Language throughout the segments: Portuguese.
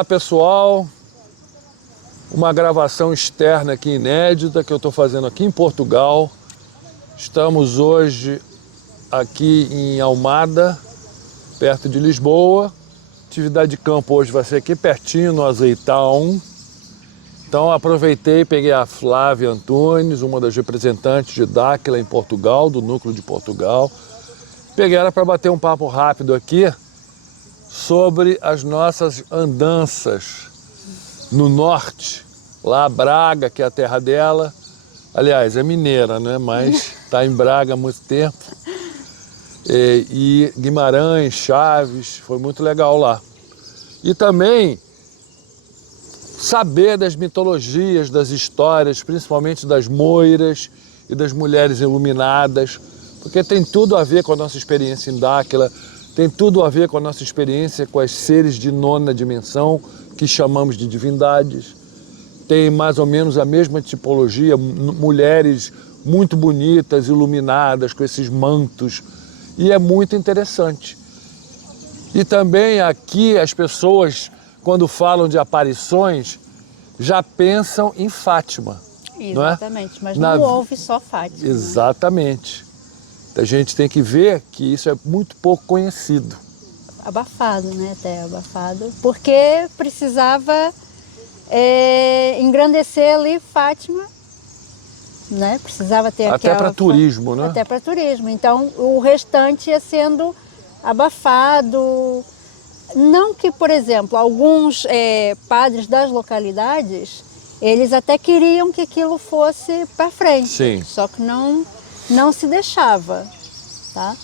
Olá pessoal, uma gravação externa aqui inédita que eu estou fazendo aqui em Portugal. Estamos hoje aqui em Almada, perto de Lisboa. Atividade de campo hoje vai ser aqui pertinho, no Azeitão. Então aproveitei, peguei a Flávia Antunes, uma das representantes de Dáquila em Portugal, do Núcleo de Portugal. Peguei ela para bater um papo rápido aqui sobre as nossas andanças no norte, lá Braga, que é a terra dela. Aliás, é mineira, né? Mas está em Braga há muito tempo. E Guimarães, Chaves, foi muito legal lá. E também saber das mitologias, das histórias, principalmente das moiras e das mulheres iluminadas, porque tem tudo a ver com a nossa experiência em Dáquila, tem tudo a ver com a nossa experiência com as seres de nona dimensão, que chamamos de divindades. Tem mais ou menos a mesma tipologia, mulheres muito bonitas, iluminadas, com esses mantos, e é muito interessante. E também aqui as pessoas, quando falam de aparições, já pensam em Fátima. Exatamente, não é? Mas não houve só Fátima. Exatamente. A gente tem que ver que isso é muito pouco conhecido. Abafado, né? Até abafado. Porque precisava engrandecer ali Fátima, né? Precisava ter até para turismo, né? Até para turismo. Então o restante ia sendo abafado. Não que, por exemplo, alguns padres das localidades, eles até queriam que aquilo fosse para frente. Sim. Só que não se deixava, tá?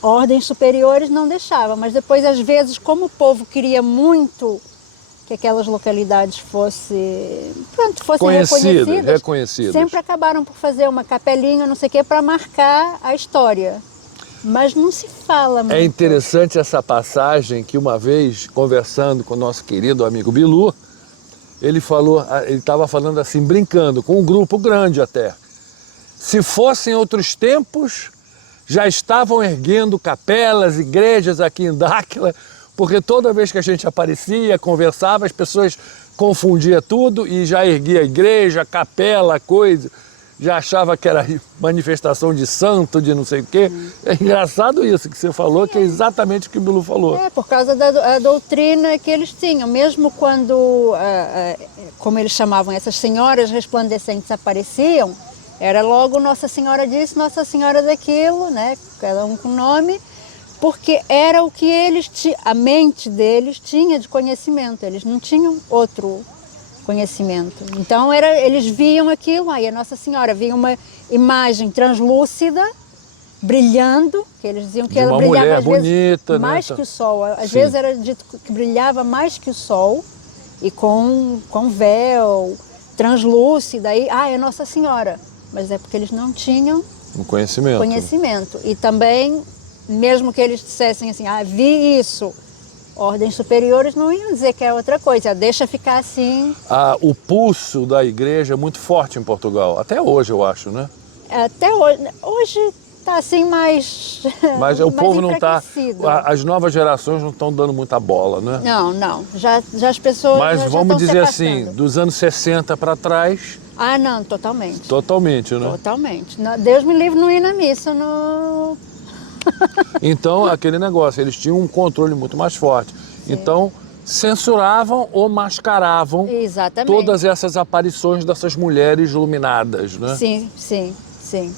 Ordens superiores não deixavam, mas depois, às vezes, como o povo queria muito que aquelas localidades fossem reconhecidas, sempre acabaram por fazer uma capelinha, não sei o quê, para marcar a história. Mas não se fala muito. É interessante essa passagem que uma vez, conversando com o nosso querido amigo Bilu, ele estava falando assim, brincando, com um grupo grande até. Se fossem outros tempos, já estavam erguendo capelas, igrejas aqui em Dáquila, porque toda vez que a gente aparecia, conversava, as pessoas confundiam tudo e já erguia igreja, capela, coisa, já achava que era manifestação de santo, de não sei o quê. É engraçado isso que você falou, que é exatamente o que o Bilu falou. Por causa da doutrina que eles tinham, mesmo quando, como eles chamavam, essas senhoras resplandecentes apareciam, era logo Nossa Senhora disso, Nossa Senhora daquilo, né? Cada um com nome, porque era o que a mente deles tinha de conhecimento, eles não tinham outro conhecimento. Então eles viam aquilo, aí a Nossa Senhora via uma imagem translúcida, brilhando, que eles diziam que ela brilhava às vezes mais que o sol, às vezes era dito que brilhava mais que o sol, e com véu, translúcida, aí, é Nossa Senhora. Mas é porque eles não tinham conhecimento. E também, mesmo que eles dissessem assim, vi isso, ordens superiores não iam dizer que é outra coisa, deixa ficar assim. O pulso da igreja é muito forte em Portugal, até hoje eu acho, né? Até hoje. Hoje está assim mais. Mas o povo não está. As novas gerações não estão dando muita bola, né? Não. Já as pessoas. Mas vamos dizer assim, afastando. dos anos 60 para trás. Não, totalmente. Totalmente, né? Totalmente. Deus me livre não ir na missa. Então, aquele negócio, eles tinham um controle muito mais forte. Sim. Então, censuravam ou mascaravam todas essas aparições dessas mulheres iluminadas, né? Sim.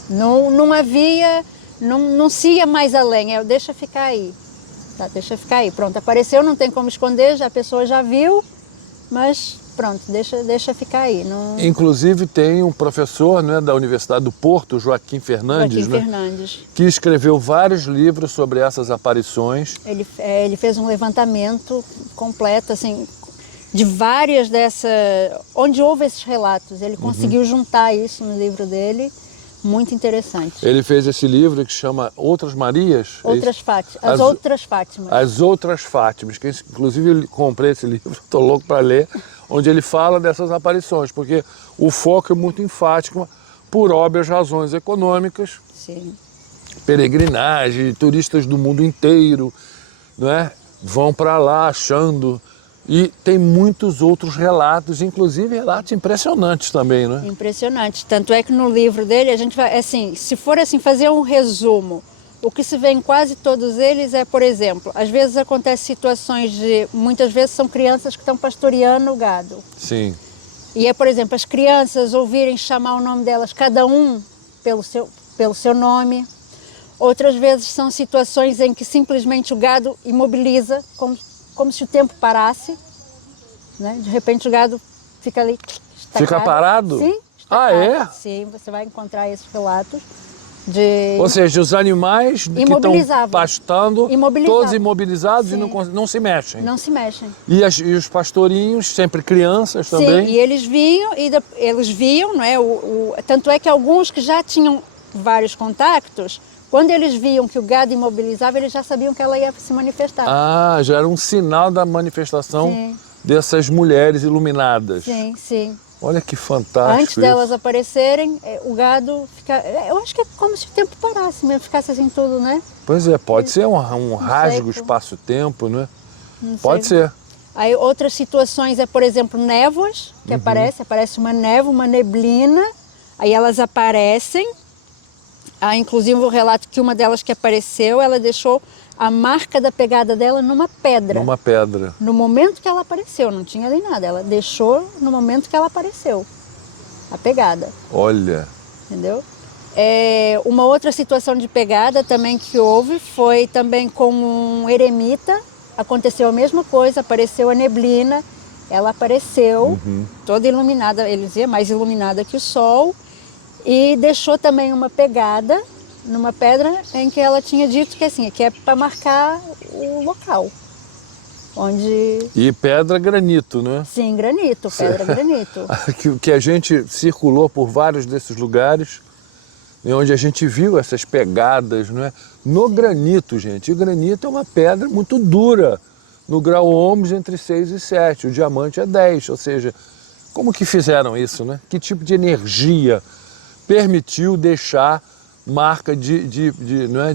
Não havia, não se ia mais além, deixa ficar aí. Tá, deixa ficar aí. Pronto, apareceu, não tem como esconder, a pessoa já viu, mas pronto, deixa ficar aí. Não... Inclusive tem um professor, né, da Universidade do Porto, Joaquim Fernandes, que escreveu vários livros sobre essas aparições. Ele fez um levantamento completo, assim, de várias dessas, onde houve esses relatos. Ele conseguiu juntar isso no livro dele. Muito interessante. Ele fez esse livro que chama Outras Marias? As Outras Fátimas. As Outras Fátimas, que inclusive eu comprei esse livro, estou louco para ler, onde ele fala dessas aparições, porque o foco é muito em Fátima, por óbvias razões econômicas. Sim. Peregrinagem, turistas do mundo inteiro, não é? Vão para lá achando E tem muitos outros relatos, inclusive relatos impressionantes também, né? Impressionante. Tanto é que no livro dele a gente vai, assim, se for assim fazer um resumo, o que se vê em quase todos eles é, por exemplo, às vezes acontecem situações de, muitas vezes são crianças que estão pastoreando o gado. Sim. E é, por exemplo, as crianças ouvirem chamar o nome delas, cada um pelo seu nome. Outras vezes são situações em que simplesmente o gado imobiliza, como se o tempo parasse, né? De repente o gado fica ali estacado. Fica parado? Sim, Ah, estacado. é? Sim, você vai encontrar esses relatos de... Ou seja, os animais que estão pastando, todos imobilizados e não se mexem. Não se mexem. E os pastorinhos, sempre crianças também? Sim, e eles viam, não é? Tanto é que alguns que já tinham vários contactos, quando eles viam que o gado imobilizava, eles já sabiam que ela ia se manifestar. Ah, já era um sinal da manifestação Sim. dessas mulheres iluminadas. Sim, sim. Olha que fantástico. Antes delas aparecerem, o gado fica... Eu acho que é como se o tempo parasse mesmo, ficasse assim tudo, né? Pois é, pode ser um rasgo sei, espaço-tempo, né? Não Pode sei. ser. Aí outras situações é, por exemplo, névoas, que aparece uma névoa, uma neblina, aí elas aparecem. Há inclusive o relato que uma delas que apareceu, ela deixou a marca da pegada dela numa pedra. Numa pedra. No momento que ela apareceu, não tinha nem nada, ela deixou no momento que ela apareceu, a pegada. Olha. Entendeu? Uma outra situação de pegada também que houve foi também com um eremita, aconteceu a mesma coisa, apareceu a neblina, ela apareceu toda iluminada, ele dizia, mais iluminada que o sol, e deixou também uma pegada numa pedra em que ela tinha dito que assim, que é para marcar o local. Onde... E pedra granito, né? Sim, granito, pedra granito. Que a gente circulou por vários desses lugares, onde a gente viu essas pegadas, não é? No granito, gente. E o granito é uma pedra muito dura, no grau ohms entre 6 e 7. O diamante é 10, ou seja, como que fizeram isso, né? Que tipo de energia permitiu deixar marca não é?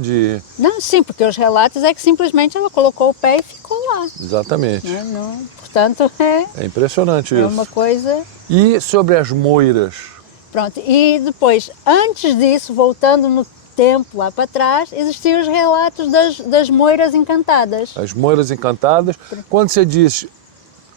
Não, sim, porque os relatos é que simplesmente ela colocou o pé e ficou lá. Exatamente. Né? Não, portanto, é impressionante isso. É uma coisa... E sobre as moiras? Pronto, e depois, antes disso, voltando no tempo lá para trás, existiam os relatos das moiras encantadas. As moiras encantadas. Quando você diz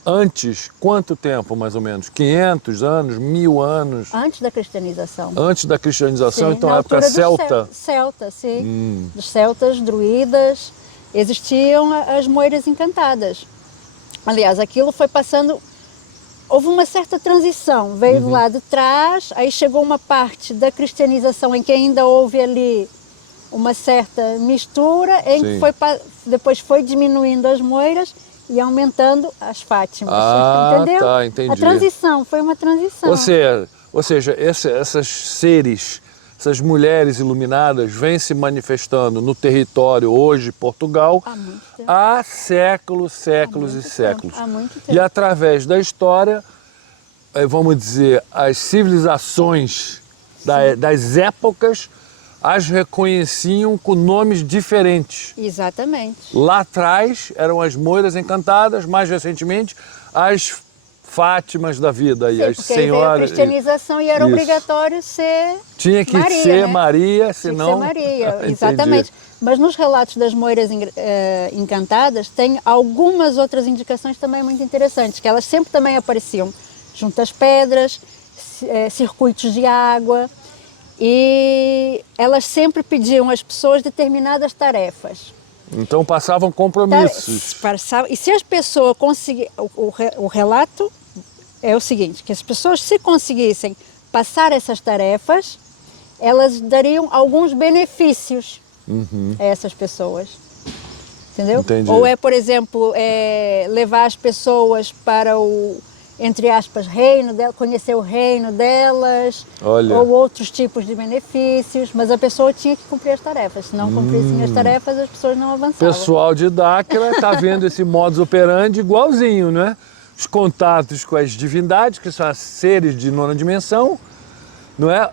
antes, quanto tempo mais ou menos? 500 anos, 1000 anos? Antes da cristianização. Antes da cristianização, Sim, então na a época celta? Celta, sim. Dos celtas, druidas, existiam as moiras encantadas. Aliás, aquilo foi passando... Houve uma certa transição, veio do lado de trás, aí chegou uma parte da cristianização em que ainda houve ali uma certa mistura, em que depois foi diminuindo as moiras e aumentando as Fátimas, entendeu? Tá, entendi. A transição, foi uma transição. Ou seja, essas seres, essas mulheres iluminadas vêm se manifestando no território hoje, Portugal, há séculos e séculos. Há muito tempo. E através da história, vamos dizer, as civilizações das épocas as reconheciam com nomes diferentes. Exatamente. Lá atrás eram as moiras encantadas, mais recentemente as Fátimas da vida, aí, as porque senhoras. Veio a cristianização e era obrigatório ser Tinha que Maria, ser né? Maria, senão... Tinha que ser Maria, exatamente. Mas nos relatos das moiras encantadas tem algumas outras indicações também muito interessantes, que elas sempre também apareciam junto às pedras, circuitos de água, e elas sempre pediam às pessoas determinadas tarefas. Então passavam compromissos. E se as pessoas conseguissem... O relato é o seguinte, que as pessoas, se conseguissem passar essas tarefas, elas dariam alguns benefícios a essas pessoas. Entendeu? Entendi. Ou por exemplo, levar as pessoas para o, entre aspas, reino dela, conhecer o reino delas, Olha. ou outros tipos de benefícios, mas a pessoa tinha que cumprir as tarefas. Se não cumprissem as tarefas, as pessoas não avançavam. Pessoal de Dáquila está vendo esse modus operandi igualzinho, né? Os contatos com as divindades, que são seres de nona dimensão, não é?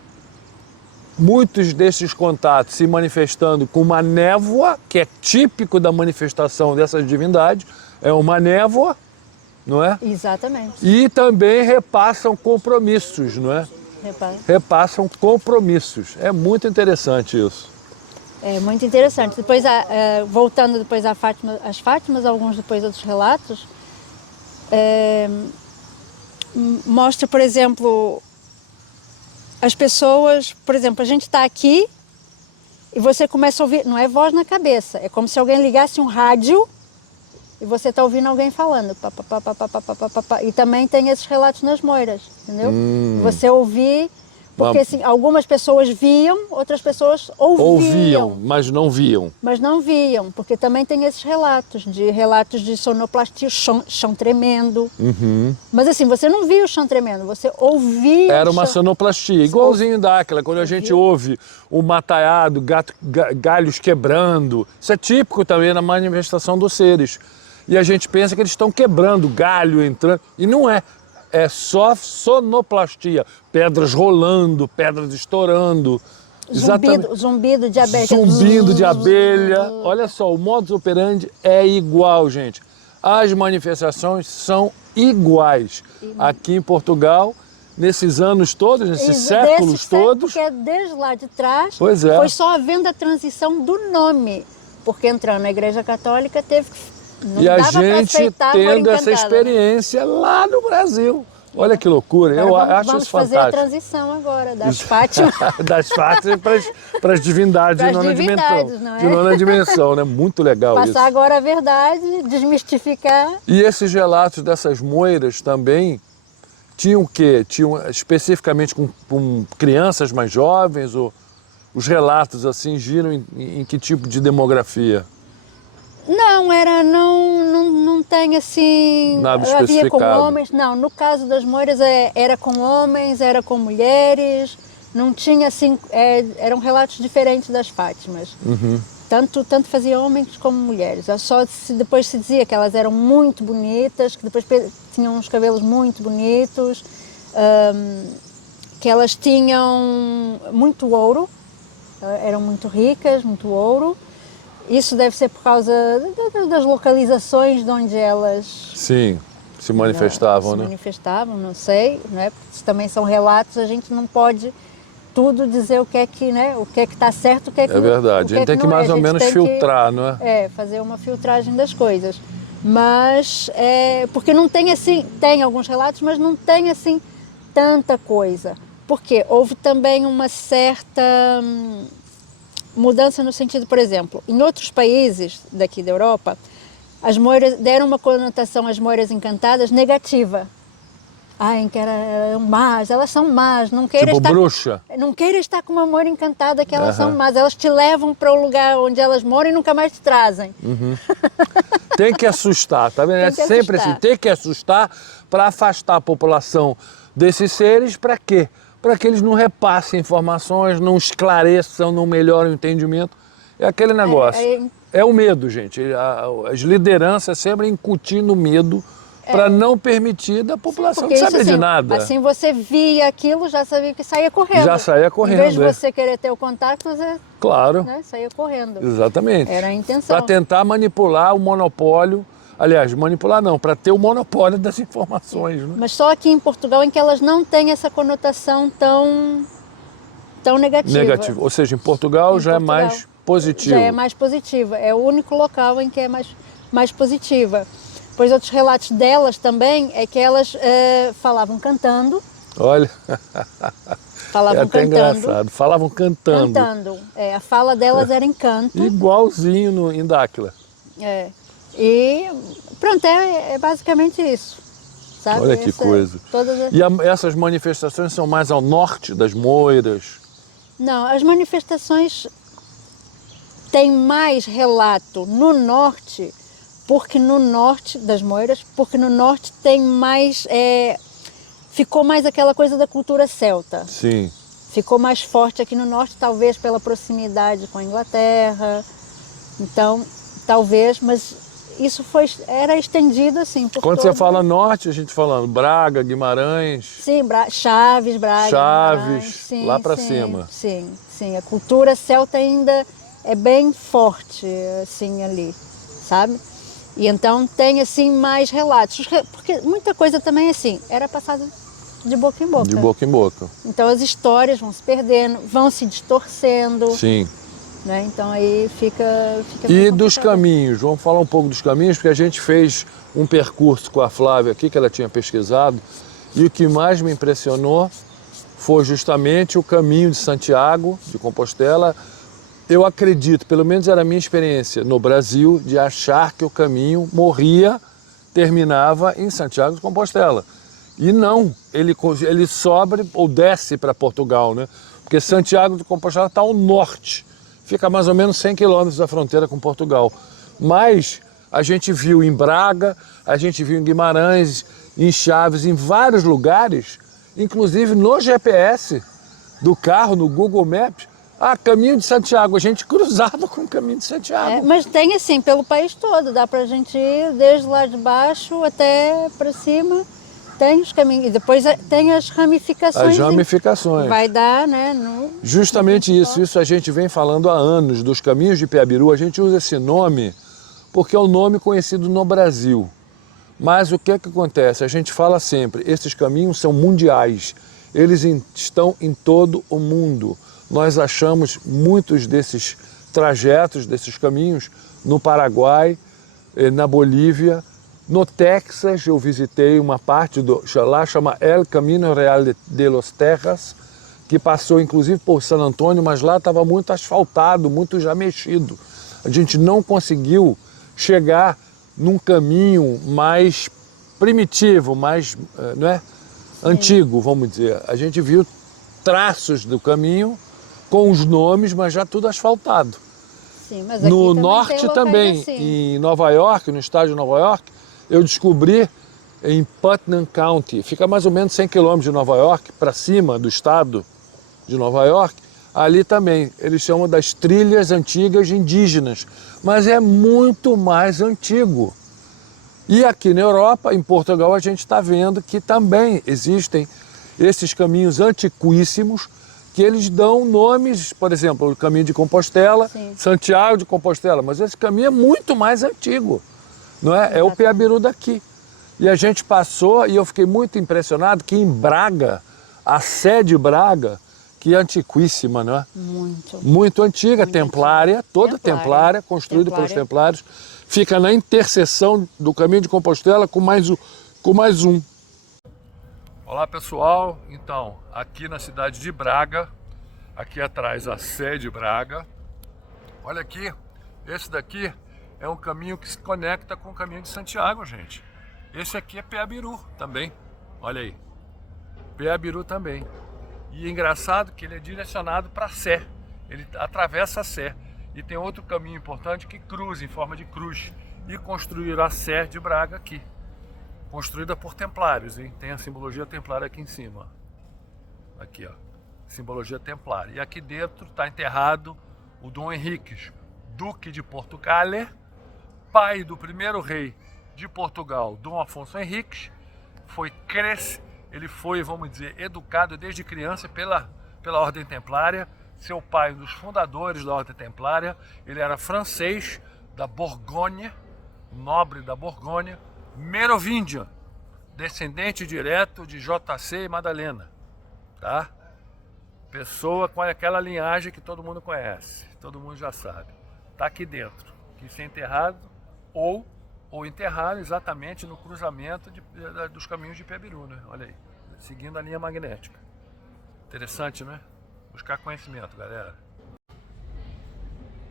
Muitos desses contatos se manifestando com uma névoa, que é típico da manifestação dessas divindades, é uma névoa, não é? Exatamente. E também repassam compromissos, não é? Repara. Repassam compromissos. É muito interessante isso. É muito interessante. Depois, voltando depois às Fátimas, alguns depois outros relatos, mostra, por exemplo, as pessoas, por exemplo, a gente está aqui e você começa a ouvir, não é voz na cabeça, é como se alguém ligasse um rádio e você está ouvindo alguém falando. Pá, pá, pá, pá, pá, pá, pá, pá, pá. E também tem esses relatos nas moiras, entendeu? Você ouvir, porque assim, algumas pessoas viam, outras pessoas ouviam. Mas não viam. Mas não viam, porque também tem esses relatos de sonoplastia, chão tremendo. Mas assim, você não via o chão tremendo, você ouvia. Era uma sonoplastia, igualzinho daquela, quando a gente ouve o mataiado, galhos quebrando. Isso é típico também na manifestação dos seres. E a gente pensa que eles estão quebrando, galho entrando, e não é. É só sonoplastia, pedras rolando, pedras estourando. Zumbido de abelha. Zumbido de abelha. Olha só, o modus operandi é igual, gente. As manifestações são iguais. Aqui em Portugal, nesses anos todos, nesses séculos todos. Porque desde lá de trás, pois é. Foi só havendo a transição do nome. Porque entrando na Igreja Católica teve que... Não e a dava gente tendo essa experiência lá no Brasil. Olha que loucura, eu acho isso fantástico. Vamos fazer a transição agora das Fátimas. Das Fátimas para as divindades de nona dimensão. Não é? De nona dimensão, né? Muito legal isso. Passar agora a verdade, desmistificar. E esses relatos dessas moiras também tinham o quê? Tinham especificamente com crianças mais jovens? Ou os relatos assim giram em que tipo de demografia? Não tem assim... Nada havia com especificado. homens, não, no caso das moiras era com homens, era com mulheres, não tinha assim, eram relatos diferentes das Fátimas. Tanto fazia homens como mulheres, depois se dizia que elas eram muito bonitas, que depois tinham uns cabelos muito bonitos, que elas tinham muito ouro, eram muito ricas, muito ouro. Isso deve ser por causa das localizações de onde elas... Sim, se manifestavam, né? Se manifestavam, não sei, né? Porque também são relatos, a gente não pode tudo dizer o que é que, né? O que é que está certo, o que é que não é. É verdade, a gente tem que mais ou menos filtrar, não é? Fazer uma filtragem das coisas. Mas, porque não tem assim, tem alguns relatos, mas não tem assim tanta coisa. Porque houve também uma certa... mudança no sentido, por exemplo, em outros países daqui da Europa, as moiras deram uma conotação às moiras encantadas negativa. Em que eram más, elas são más, não queira tipo bruxa. Não queira estar com uma moira encantada que elas são más, elas te levam para o lugar onde elas moram e nunca mais te trazem. Tem que assustar, tá vendo? É sempre assim, tem que assustar para afastar a população desses seres, para quê? Para que eles não repassem informações, não esclareçam, não melhorem o entendimento. É aquele negócio. É o medo, gente. As lideranças sempre incutindo medo para não permitir da população não saber de nada. Assim você via aquilo, já sabia que saía correndo. Já saía correndo. Em vez de você querer ter o contato, você claro. Saía correndo. Exatamente. Era a intenção. Para tentar manipular o monopólio. Aliás, manipular não, para ter o monopólio das informações. Né? Mas só aqui em Portugal em que elas não têm essa conotação tão negativa. Ou seja, em Portugal já é mais positivo. Já é mais positiva. É o único local em que é mais positiva. Pois outros relatos delas também é que elas falavam cantando. Olha, falavam até cantando. Engraçado. Falavam cantando. A fala delas era em canto. Igualzinho em Dáquila. E pronto, é basicamente isso, sabe? Olha que coisa. E essas manifestações são mais ao norte das moiras? Não, as manifestações têm mais relato no norte, porque no norte das moiras, porque no norte tem mais, ficou mais aquela coisa da cultura celta. Sim. Ficou mais forte aqui no norte, talvez pela proximidade com a Inglaterra, então, talvez, mas... Isso era estendido assim por Quando você fala norte, a gente falando Braga, Guimarães... Sim, Chaves, Braga, Chaves, sim, lá para cima. Sim. A cultura celta ainda é bem forte, assim, ali, sabe? E então tem assim mais relatos, porque muita coisa também assim, era passada de boca em boca. De boca em boca. Então as histórias vão se perdendo, vão se distorcendo. Sim. Né? Então aí fica E dos caminhos, vamos falar um pouco dos caminhos, porque a gente fez um percurso com a Flávia aqui, que ela tinha pesquisado, e o que mais me impressionou foi justamente o caminho de Santiago, de Compostela. Eu acredito, pelo menos era a minha experiência no Brasil, de achar que o caminho morria, terminava em Santiago de Compostela. E não, ele sobe ou desce para Portugal, né? Porque Santiago de Compostela está ao norte, fica a mais ou menos 100 quilômetros da fronteira com Portugal. Mas a gente viu em Braga, a gente viu em Guimarães, em Chaves, em vários lugares, inclusive no GPS do carro, no Google Maps, caminho de Santiago, a gente cruzava com o caminho de Santiago. Mas tem assim, pelo país todo, dá pra gente ir desde lá de baixo até para cima, tem os caminhos, e depois tem as ramificações. As ramificações. Vai dar, né? Justamente isso a gente vem falando há anos, dos caminhos de Piabiru, a gente usa esse nome porque é um nome conhecido no Brasil. Mas o que acontece? A gente fala sempre, esses caminhos são mundiais, eles estão em todo o mundo. Nós achamos muitos desses trajetos, desses caminhos, no Paraguai, na Bolívia, no Texas. Eu visitei uma parte lá, chama El Camino Real de los Tejas, que passou inclusive por San Antônio, mas lá estava muito asfaltado, muito já mexido. A gente não conseguiu chegar num caminho mais primitivo, mais antigo, vamos dizer. A gente viu traços do caminho com os nomes, mas já tudo asfaltado. Sim, mas aqui no também norte também, assim. em Nova York, no estado de Nova York, eu descobri em Putnam County, fica mais ou menos 100 quilômetros de Nova York, para cima do estado de Nova York, ali também, eles chamam das trilhas antigas indígenas, mas é muito mais antigo. E aqui na Europa, em Portugal, a gente está vendo que também existem esses caminhos antiquíssimos, que eles dão nomes, por exemplo, o caminho de Compostela, Sim. Santiago de Compostela, mas esse caminho é muito mais antigo, não é? É o Piabiru daqui. E a gente passou, e eu fiquei muito impressionado que em Braga, a Sé de Braga, que é antiquíssima, não é? Muito antiga, muito templária, antiga. Toda templária, construída pelos templários, fica na interseção do caminho de Compostela com mais um. Olá pessoal, então, aqui na cidade de Braga, aqui atrás a Sé de Braga. Olha aqui, esse daqui é um caminho que se conecta com o caminho de Santiago, gente. Esse aqui é Piabiru também, olha aí, Piabiru também. E é engraçado que ele é direcionado para a Sé, ele atravessa a Sé. E tem outro caminho importante que cruza em forma de cruz. E construíram a Sé de Braga aqui. Construída por templários, hein? Tem a simbologia templária aqui em cima. Aqui, ó. Simbologia templária. E aqui dentro está enterrado o Dom Henriques, Duque de Portugal, pai do primeiro rei de Portugal, Dom Afonso Henriques. Ele foi, vamos dizer, educado desde criança pela Ordem Templária. Seu pai, um dos fundadores da Ordem Templária, ele era francês, da Borgonha, nobre da Borgonha, merovíngia, descendente direto de JC e Madalena, tá? Pessoa com aquela linhagem que todo mundo conhece, todo mundo já sabe. Tá aqui dentro, quis ser enterrado ou enterrado exatamente no cruzamento dos caminhos de Piabiru, né? Olha aí, seguindo a linha magnética. Interessante, né? Buscar conhecimento, galera.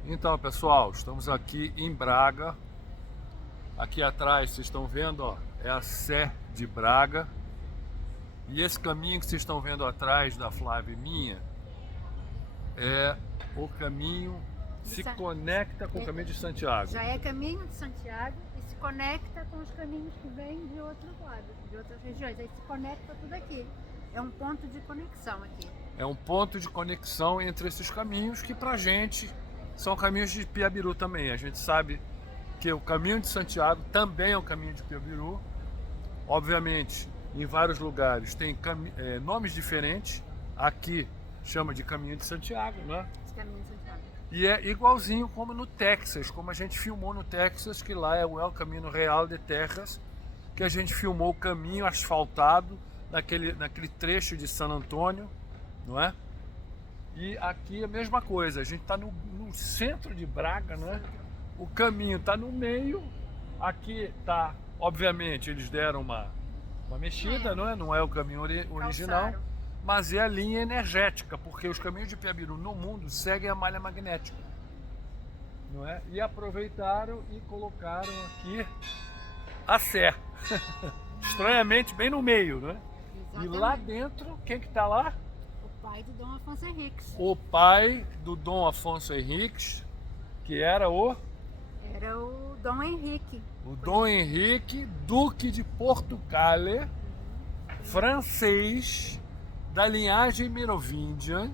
Então, pessoal, estamos aqui em Braga. Aqui atrás, vocês estão vendo, ó, é a Sé de Braga. E esse caminho que vocês estão vendo atrás da Flávia e minha é o caminho se conecta com o caminho de Santiago. Já é caminho de Santiago e se conecta com os caminhos que vêm de outros lados, de outras regiões. Aí se conecta tudo aqui. É um ponto de conexão aqui. É um ponto de conexão entre esses caminhos que pra gente são caminhos de Piabiru também. A gente sabe que o caminho de Santiago também é um caminho de Piabiru. Obviamente, em vários lugares tem nomes diferentes. Aqui chama de caminho de Santiago, né? Caminho de Santiago. E é igualzinho como no Texas, como a gente filmou no Texas, que lá é o El Camino Real de Texas, que a gente filmou o caminho asfaltado naquele trecho de San Antônio, não é? E aqui é a mesma coisa, a gente está no centro de Braga, não é? O caminho está no meio, aqui está, obviamente, eles deram uma mexida, não é o caminho original, Calçaram. mas é a linha energética, porque os caminhos de Piabiru no mundo seguem a malha magnética, não é? E aproveitaram e colocaram aqui a Sé, estranhamente bem no meio, né? E lá dentro, quem que está lá? O pai do Dom Afonso Henriques. O pai do Dom Afonso Henriques, que era o Dom Henrique. O Dom Henrique, Duque de Portugal, francês, da linhagem merovíndia,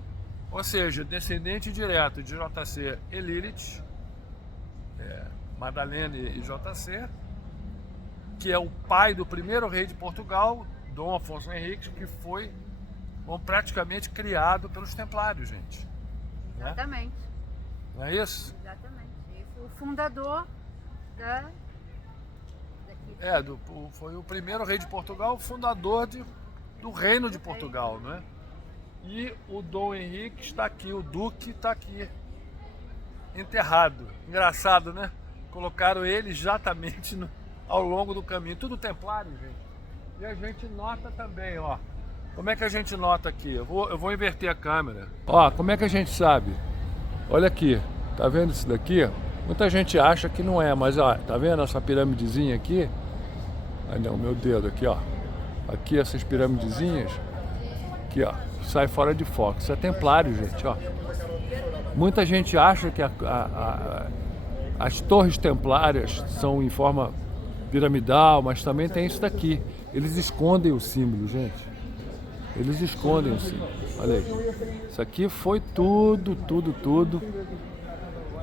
ou seja, descendente direto de JC e Lilith, Madalena e JC, que é o pai do primeiro rei de Portugal, Dom Afonso Henriques, que foi praticamente criado pelos Templários, gente. Exatamente. Não é isso? Exatamente. Ele foi o fundador daqui. Foi o primeiro rei de Portugal, fundador do reino de Portugal, não é? E o Dom Henrique está aqui, o Duque está aqui, enterrado. Engraçado, né? Colocaram ele exatamente ao longo do caminho. Tudo templário, gente. E a gente nota também, ó. Como é que a gente nota aqui? Eu vou inverter a câmera. Ó, como é que a gente sabe? Olha aqui, tá vendo isso daqui? Muita gente acha que não é, mas ó, tá vendo essa piramidezinha aqui? Ah não, meu dedo aqui, ó. Aqui essas piramidezinhas, aqui ó, sai fora de foco. Isso é templário, gente, ó. Muita gente acha que as torres templárias são em forma piramidal, mas também tem isso daqui. Eles escondem o símbolo, gente. Eles escondem o símbolo. Olha aí. Isso aqui foi tudo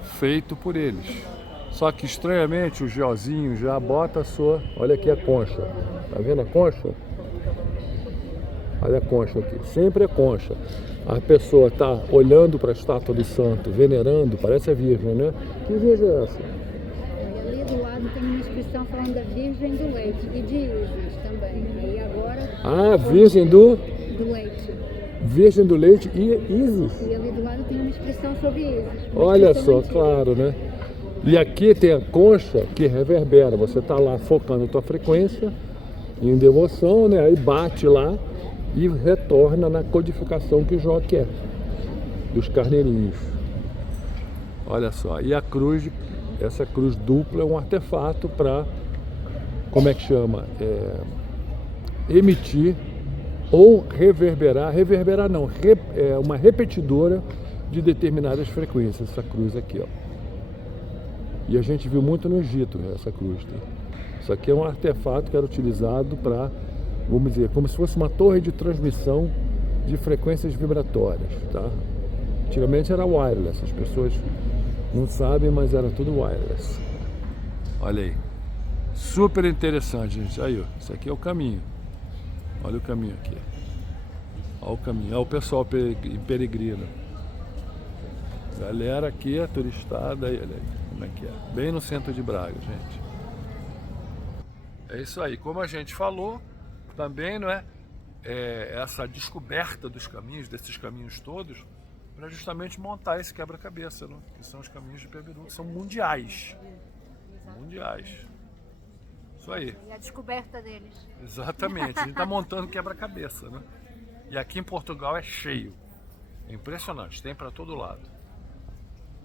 feito por eles. Só que estranhamente o geozinho já bota a sua... Olha aqui a concha. Tá vendo a concha? Olha a concha aqui. Sempre é concha. A pessoa está olhando para a estátua do santo, venerando, parece a Virgem, né? Que Virgem é essa? E ali do lado tem uma inscrição falando da Virgem do Leite e de Isis também. Aí agora... Ah, Virgem do Leite. Virgem do Leite e Isis. E ali do lado tem uma inscrição sobre Isis. Olha só, claro, né? E aqui tem a concha que reverbera. Você está lá focando a tua frequência em devoção, né? Aí bate lá e retorna na codificação que o Jó quer, dos carneirinhos. Olha só. E a cruz, essa cruz dupla é um artefato para, como é que chama? Emitir ou reverberar não, é uma repetidora de determinadas frequências, essa cruz aqui, ó. E a gente viu muito no Egito, né, essa cruz. Tá? Isso aqui é um artefato que era utilizado para, vamos dizer, como se fosse uma torre de transmissão de frequências vibratórias, tá? Antigamente era wireless, as pessoas não sabem, mas era tudo wireless. Olha aí. Super interessante, gente. Aí, ó, isso aqui é o caminho. Olha o caminho aqui. Olha o caminho. Olha o pessoal peregrino. Galera aqui, a turistada, aí, olha aí como é que é. Bem no centro de Braga, gente. É isso aí. Como a gente falou, também, não é? Essa descoberta dos caminhos, desses caminhos todos, para justamente montar esse quebra-cabeça, né? Que são os caminhos de Piabiru, que são mundiais. Mundiais. Isso aí. E a descoberta deles. Exatamente. A gente está montando quebra-cabeça, né? E aqui em Portugal é cheio. É impressionante, tem para todo lado.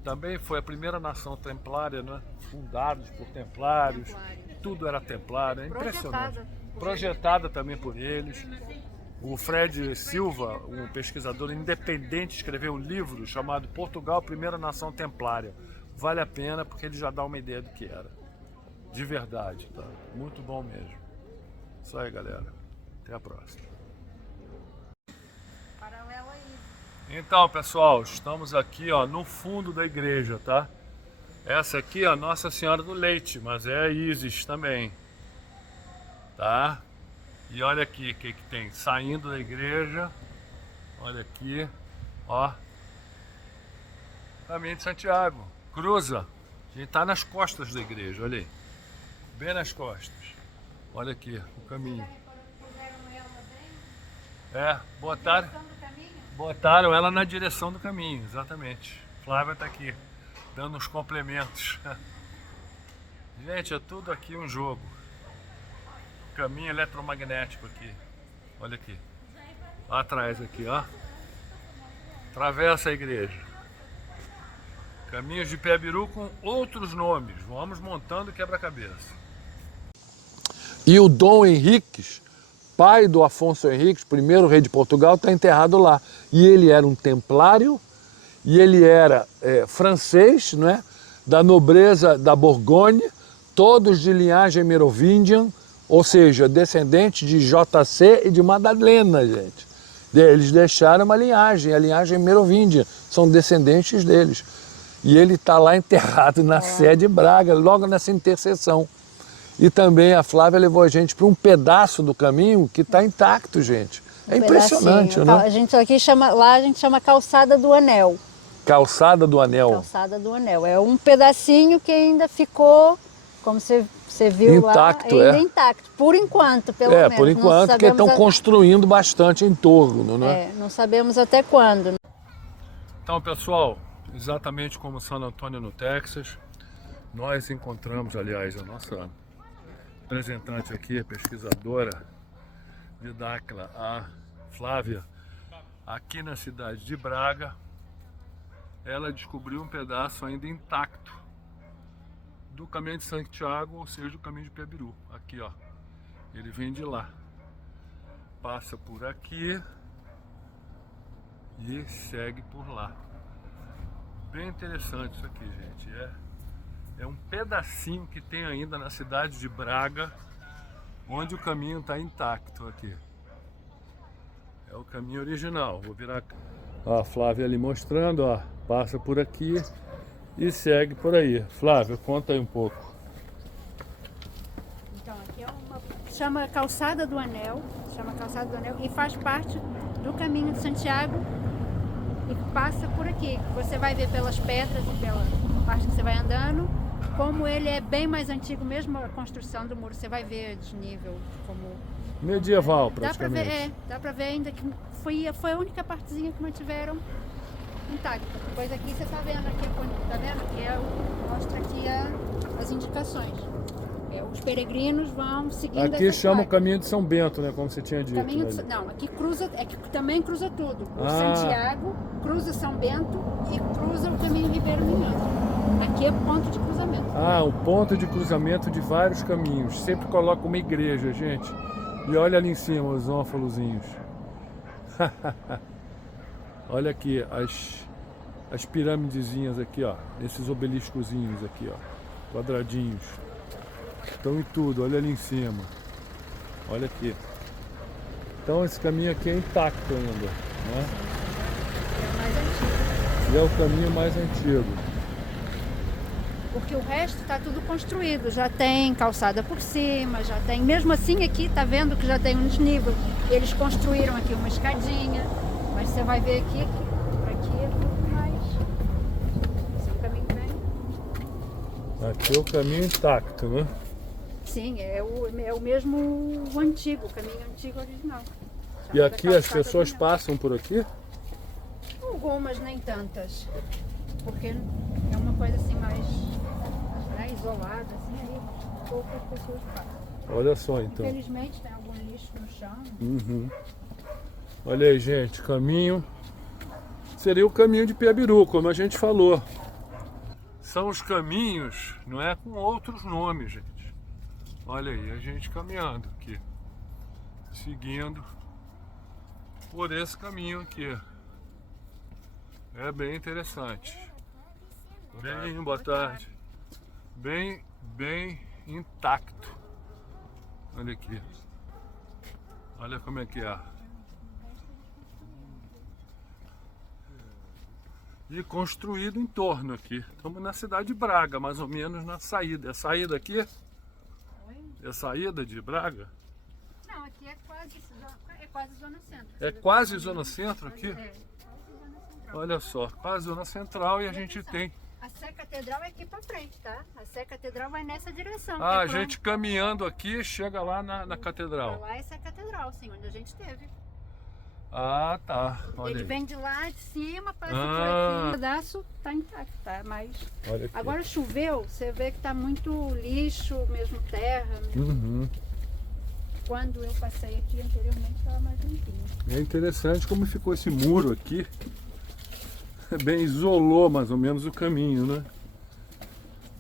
Também foi a primeira nação templária, né? Fundados por templários. Tudo era templário, é impressionante. Projetada também por eles. O Fred Silva, um pesquisador independente, escreveu um livro chamado Portugal, Primeira Nação Templária. Vale a pena porque ele já dá uma ideia do que era. De verdade, tá? Muito bom mesmo. Isso aí, galera. Até a próxima. Paralelo aí. Então, pessoal, estamos aqui, ó, no fundo da igreja, tá? Essa aqui é a Nossa Senhora do Leite, mas é a Isis também, tá? E olha aqui o que tem, saindo da igreja, olha aqui, ó. Caminho de Santiago. Cruza. A gente tá nas costas da igreja, olha aí. Bem nas costas. Olha aqui, o caminho. É, botaram ela na direção do caminho, exatamente. Flávia tá aqui, dando uns complementos. Gente, é tudo aqui um jogo. Caminho eletromagnético aqui. Olha aqui. Lá atrás aqui, ó. Atravessa a igreja. Caminhos de Piabiru com outros nomes. Vamos montando quebra-cabeça. E o Dom Henriques, pai do Afonso Henriques, primeiro rei de Portugal, está enterrado lá. E ele era um templário, e ele era francês, não é? Da nobreza da Borgonha, todos de linhagem merovingian, ou seja, descendentes de JC e de Madalena, gente. Eles deixaram uma linhagem, a linhagem merovingian, são descendentes deles. E ele está lá enterrado na Sé de Braga, logo nessa interseção. E também a Flávia levou a gente para um pedaço do caminho que está intacto, gente. É impressionante, né? A gente aqui chama, lá a gente chama Calçada do Anel. Calçada do Anel. Calçada do Anel. É um pedacinho que ainda ficou, como você viu intacto, lá, ainda intacto. Por enquanto, pelo menos. Por enquanto, porque estão construindo bastante em torno, né? Não sabemos até quando. Então, pessoal, exatamente como San Antônio, no Texas, nós encontramos, aliás, a nossa representante aqui, a pesquisadora de Dáquila, a Flávia, aqui na cidade de Braga. Ela descobriu um pedaço ainda intacto do caminho de Santiago, ou seja, do caminho de Piabiru. Aqui, ó, ele vem de lá, passa por aqui e segue por lá. Bem interessante isso aqui, gente. É um pedacinho que tem ainda na cidade de Braga, onde o caminho está intacto aqui. É o caminho original. Vou virar a Flávia ali mostrando, ó, passa por aqui e segue por aí. Flávia, conta aí um pouco. Então, aqui é chama Calçada do Anel, e faz parte do caminho de Santiago e passa por aqui. Você vai ver pelas pedras e pela parte que você vai andando, como ele é bem mais antigo, mesmo a construção do muro, você vai ver desnível, como medieval, praticamente. Dá pra ver ainda que foi a única partezinha que mantiveram intacta. Depois aqui você tá vendo aqui, tá vendo? Que mostra aqui as indicações. Os peregrinos vão seguindo. Aqui chama o caminho de São Bento, né? Como você tinha dito. Não, aqui cruza, que também cruza tudo. O Santiago cruza São Bento e cruza o caminho Ribeiro Minhoto. Aqui é ponto de cruzamento. Um ponto de cruzamento de vários caminhos. Sempre coloca uma igreja, gente. E olha ali em cima os ófalozinhos. Olha aqui as pirâmidezinhas aqui, ó. Esses obeliscozinhos aqui, ó. Quadradinhos. Estão em tudo, olha ali em cima. Olha aqui. Então esse caminho aqui é intacto ainda, né? É o mais antigo. E é o caminho mais antigo. Porque o resto está tudo construído, já tem calçada por cima, já tem, mesmo assim aqui tá vendo que já tem um desnível. Eles construíram aqui uma escadinha, mas você vai ver aqui por aqui é tudo mais. Esse é o caminho bem. Aqui é o caminho intacto, né? Sim, é o mesmo antigo, o caminho antigo original. E aqui as pessoas passam por aqui? Algumas, nem tantas. Porque é uma coisa assim mais isolada, assim, aí poucas pessoas passam. Olha só então. Infelizmente tem algum lixo no chão. Olha aí, gente, caminho. Seria o caminho de Piabiru, como a gente falou. São os caminhos, não é, com outros nomes, gente. Olha aí, a gente caminhando aqui, seguindo por esse caminho aqui. É bem interessante. Boa tarde. Bem intacto. Olha aqui. Olha como é que é. E construído em torno aqui. Estamos na cidade de Braga, mais ou menos na saída. É a saída aqui? É a saída de Braga? Não, aqui é quase zona centro. É quase zona centro aqui? É, quase zona centro. Olha só, quase zona central e a gente tem... A Sé Catedral é aqui pra frente, tá? A Sé Catedral vai nessa direção. Ah, a gente caminhando aqui chega lá na catedral. Lá é Sé Catedral, sim, onde a gente teve. Ah, tá. Olha Ele aí. vem de lá de cima, passa por aqui. O pedaço tá intacto, tá? Mas Olha aqui. agora choveu, você vê que tá muito lixo, mesmo terra. Uhum. Quando eu passei aqui anteriormente estava mais limpinho. É interessante como ficou esse muro aqui. Bem, isolou mais ou menos o caminho, né?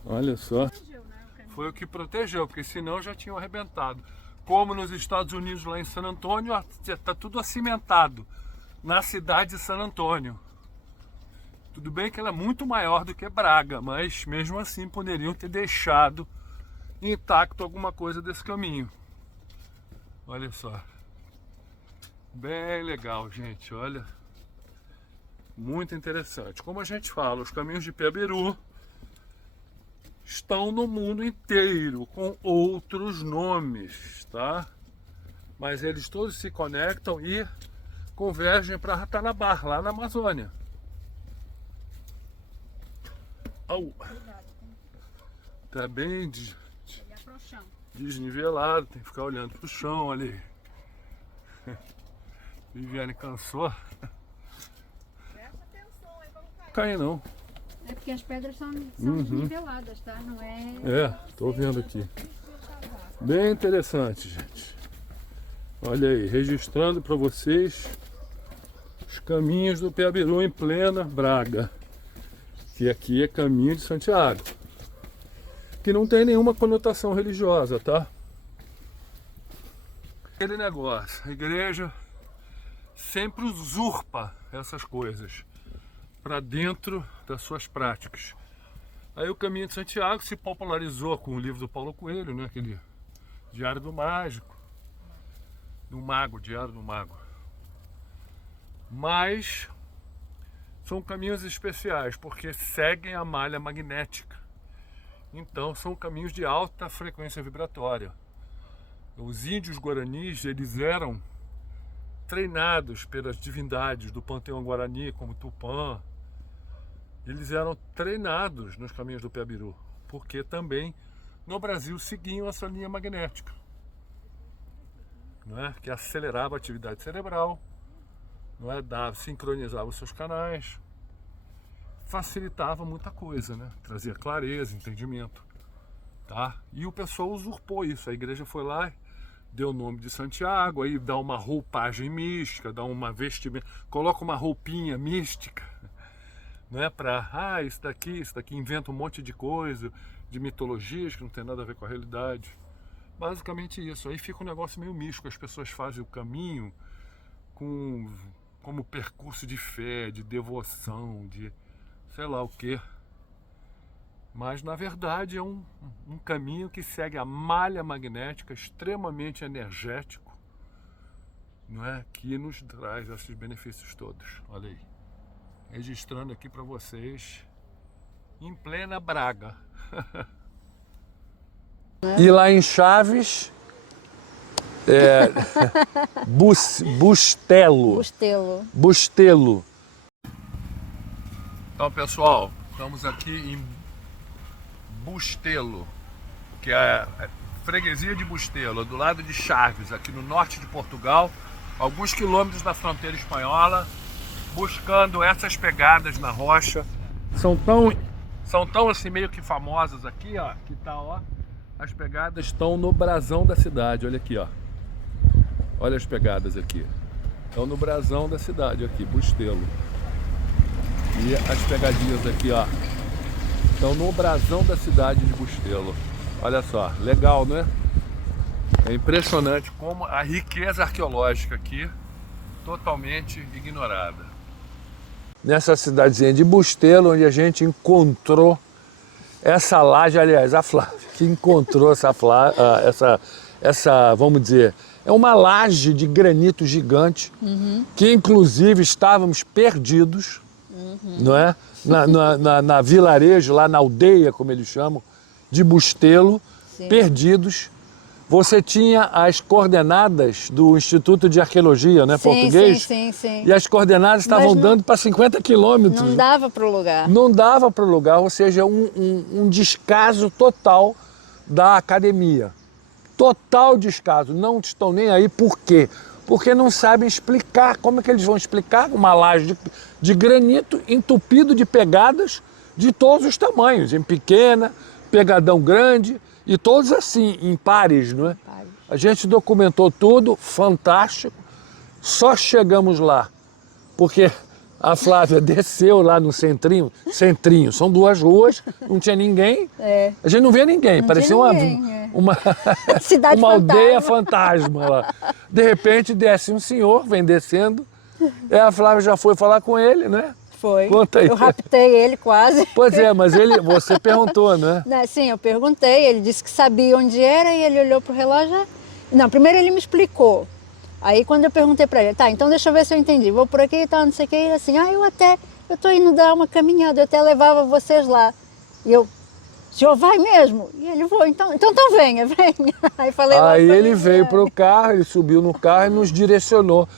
Olha só. Protegeu, né, o caminho. Foi o que protegeu, porque senão já tinham arrebentado. Como nos Estados Unidos, lá em San Antônio, está tudo acimentado. Na cidade de San Antônio. Tudo bem que ela é muito maior do que Braga, mas mesmo assim poderiam ter deixado intacto alguma coisa desse caminho. Olha só. Bem legal, gente, olha. Muito interessante. Como a gente fala, os caminhos de Piabiru estão no mundo inteiro, com outros nomes, tá? Mas eles todos se conectam e convergem para Ratanabar, lá na Amazônia. Au. Tá bem Olhar pro chão. desnivelado, tem que ficar olhando pro chão, olha aí. Viviane cansou. Presta atenção aí pra não cair. Cai não. É porque as pedras são desniveladas, tá? Não é... É, tô vendo aqui. Bem interessante, gente. Olha aí, registrando para vocês os caminhos do Piabiru em plena Braga. Que aqui é caminho de Santiago. Que não tem nenhuma conotação religiosa, tá? Aquele negócio, a igreja sempre usurpa essas coisas para dentro das suas práticas. Aí o caminho de Santiago se popularizou com o livro do Paulo Coelho, né? Aquele Diário do Mágico, do Mago, Diário do Mago. Mas são caminhos especiais porque seguem a malha magnética. Então são caminhos de alta frequência vibratória. Os índios guaranis, eles eram treinados pelas divindades do panteão guarani, como Tupã. Eles eram treinados nos caminhos do Piabiru, porque também no Brasil seguiam essa linha magnética, não é? Que acelerava a atividade cerebral, não é? Sincronizava os seus canais, facilitava muita coisa, né? Trazia clareza, entendimento, tá? E o pessoal usurpou isso. A igreja foi lá, deu o nome de Santiago, aí dá uma roupagem mística, dá uma vestimenta, coloca uma roupinha mística, não é? Para, isso daqui, inventa um monte de coisa, de mitologias que não tem nada a ver com a realidade. Basicamente isso. Aí fica um negócio meio místico, as pessoas fazem o caminho como percurso de fé, de devoção, de sei lá o que. Mas na verdade é um caminho que segue a malha magnética, extremamente energético, não é? Que nos traz esses benefícios todos. Olha aí. Registrando aqui para vocês em plena Braga. E lá em Chaves, Bustelo. Bustelo. Então, pessoal, estamos aqui em Bustelo, que é a freguesia de Bustelo, do lado de Chaves, aqui no norte de Portugal, alguns quilômetros da fronteira espanhola, buscando essas pegadas na rocha. São tão assim meio que famosas aqui, ó, que tá, ó. As pegadas estão no brasão da cidade, olha aqui, ó. Olha as pegadas aqui. Estão no brasão da cidade aqui, Bustelo. E as pegadinhas aqui, ó, estão no brasão da cidade de Bustelo. Olha só, legal, não é? É impressionante como a riqueza arqueológica aqui, totalmente ignorada. Nessa cidadezinha de Bustelo, onde a gente encontrou essa laje, aliás, a Flávia que encontrou essa, vamos dizer, é uma laje de granito gigante, que inclusive estávamos perdidos, não é? Na vilarejo, lá na aldeia, como eles chamam, de Bustelo, perdidos, você tinha as coordenadas do Instituto de Arqueologia, né, Sim, português? sim. E as coordenadas estavam dando para 50 quilômetros. Não dava para o lugar. Não dava para o lugar, ou seja, um descaso total da academia. Total descaso. Não estão nem aí. Por quê? Porque não sabem explicar. Como é que eles vão explicar uma laje de granito entupido de pegadas de todos os tamanhos, em pequena, pegadão grande, e todos assim, em pares, não é? A gente documentou tudo, fantástico. Só chegamos lá porque a Flávia desceu lá no centrinho, são 2 ruas, não tinha ninguém. A gente não via ninguém, parecia uma Cidade uma aldeia fantasma. fantasma lá. De repente desce um senhor, vem descendo, e a Flávia já foi falar com ele, né? Foi. Conta aí. Eu raptei ele quase. Pois é, mas você perguntou, né? Sim, eu perguntei, ele disse que sabia onde era e ele olhou pro relógio. Não, primeiro ele me explicou. Aí quando eu perguntei para ele, tá, então deixa eu ver se eu entendi, vou por aqui e tal, não sei o que, ele assim, eu tô indo dar uma caminhada, eu até levava vocês lá. E eu, o senhor vai mesmo? E ele, vou, então venha. Aí falei logo Aí pra ele veio pro carro, ele subiu no carro e nos direcionou.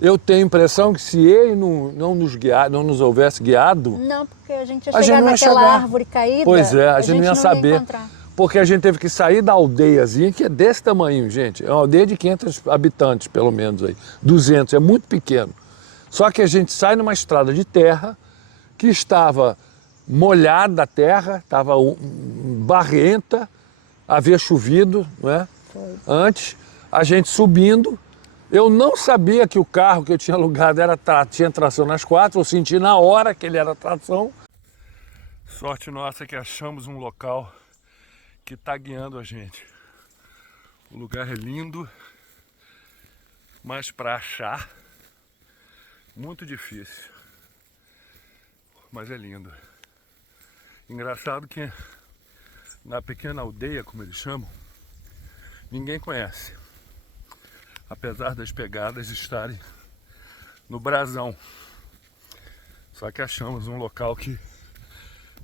Eu tenho a impressão que se ele não nos houvesse guiado, Não, porque a gente ia a gente chegar não ia naquela chegar. árvore caída. Pois é, a gente não ia saber. encontrar. Porque a gente teve que sair da aldeiazinha, que é desse tamanho, gente. É uma aldeia de 500 habitantes, pelo menos aí. 200, é muito pequeno. Só que a gente sai numa estrada de terra que estava molhada a terra, estava barrenta, havia chovido, não é? Foi. Antes, a gente subindo. Eu não sabia que o carro que eu tinha alugado tinha tração nas 4, eu senti na hora que ele era tração. Sorte nossa que achamos um local que está guiando a gente. O lugar é lindo, mas para achar, muito difícil. Mas é lindo. Engraçado que na pequena aldeia, como eles chamam, ninguém conhece. Apesar das pegadas estarem no brasão. Só que achamos um local que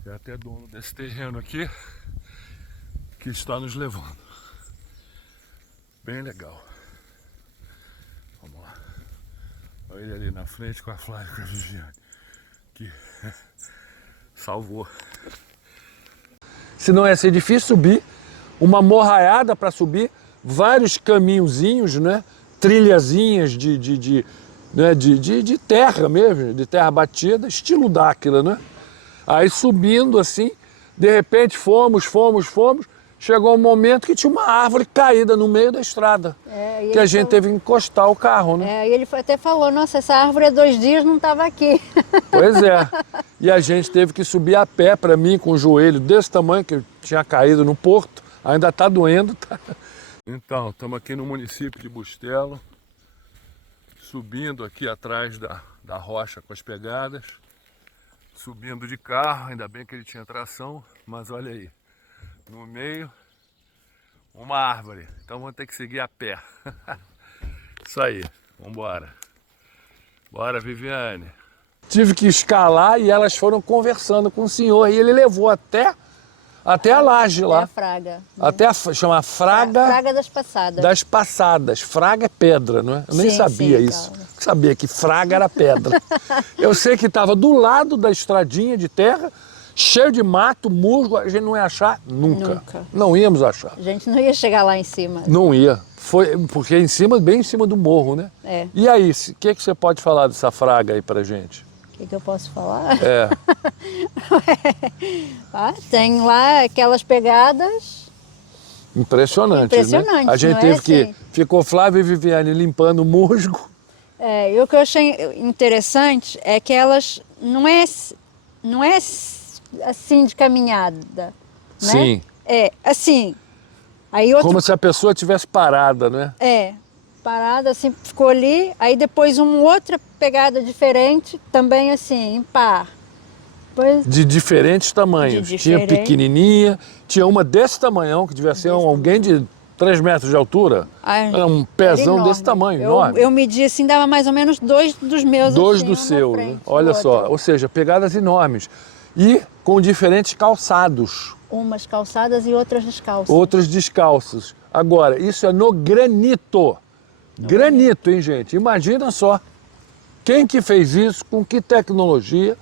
é até dono desse terreno aqui, que está nos levando. Bem legal. Vamos lá. Olha ele ali na frente com a Flávia e com a Viviane, que salvou. Senão ia ser difícil subir, uma morraiada para subir, vários caminhozinhos, né? Trilhazinhas de terra mesmo, de terra batida, estilo Dáquila, né? Aí subindo assim, de repente fomos, chegou um momento que tinha uma árvore caída no meio da estrada, que a gente teve que encostar o carro, né? E ele até falou, nossa, essa árvore há 2 dias não estava aqui. Pois é, e a gente teve que subir a pé, para mim, com o joelho desse tamanho, que eu tinha caído no porto, ainda está doendo, tá? Então, estamos aqui no município de Bustelo, subindo aqui atrás da rocha com as pegadas, subindo de carro, ainda bem que ele tinha tração, mas olha aí, no meio, uma árvore, então vamos ter que seguir a pé. Isso aí, vamos embora. Bora, Viviane. Tive que escalar e elas foram conversando com o senhor, e ele levou até a laje lá. Até a fraga. Chama Fraga. Fraga das Passadas. Das Passadas. Fraga é pedra, não é? Eu nem sabia isso. Claro. Sabia que Fraga era pedra. Eu sei que estava do lado da estradinha de terra, cheio de mato, musgo, a gente não ia achar nunca. Não íamos achar. A gente não ia chegar lá em cima. Não ia. Foi porque bem em cima do morro, né? E aí, o que você pode falar dessa Fraga aí pra gente? O que eu posso falar? Tem lá aquelas pegadas. Impressionantes, né? A gente teve que... Ficou Flávia e Viviane limpando o musgo. E o que eu achei interessante é que elas não é assim de caminhada, né? Sim. É assim. Aí como se a pessoa tivesse parada, né? Parada, assim, ficou ali, aí depois uma outra pegada diferente, também assim, em par. Depois... De diferentes tamanhos. Tinha pequenininha, tinha uma desse tamanhão, que devia ser alguém de 3 metros de altura. Era um pezão desse tamanho, enorme. Eu medi assim, dava mais ou menos 2 dos meus. 2 assim, do seu, né? Olha só, ou seja, pegadas enormes. E com diferentes calçados. Umas calçadas e outras descalças. Outras descalças. Agora, isso é no granito. Granito, hein, gente? Imagina só. Quem que fez isso, com que tecnologia?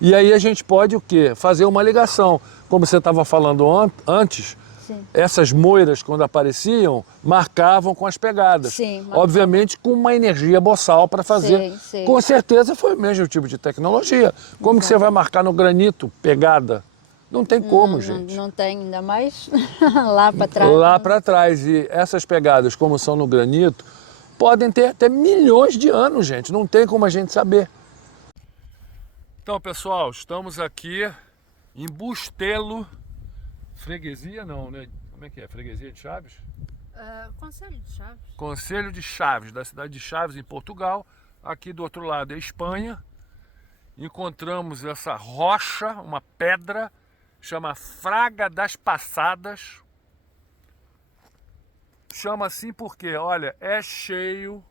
E aí a gente pode o quê? Fazer uma ligação. Como você estava falando antes, Sim. essas moiras, quando apareciam, marcavam com as pegadas. Sim, marcavam. Obviamente com uma energia boçal para fazer. Sim, sim. Com certeza foi o mesmo tipo de tecnologia. Como que você vai marcar no granito pegada? Não tem como, gente. Não tem, ainda mais lá para trás. Lá para trás. E essas pegadas, como são no granito, podem ter até milhões de anos, gente. Não tem como a gente saber. Então, pessoal, estamos aqui em Bustelo. Freguesia não, né? Como é que é? Freguesia de Chaves? Conselho de Chaves. Conselho de Chaves, da cidade de Chaves, em Portugal. Aqui do outro lado é Espanha. Encontramos essa rocha, uma pedra, chama Fraga das Passadas. Chama assim porque, olha, é cheio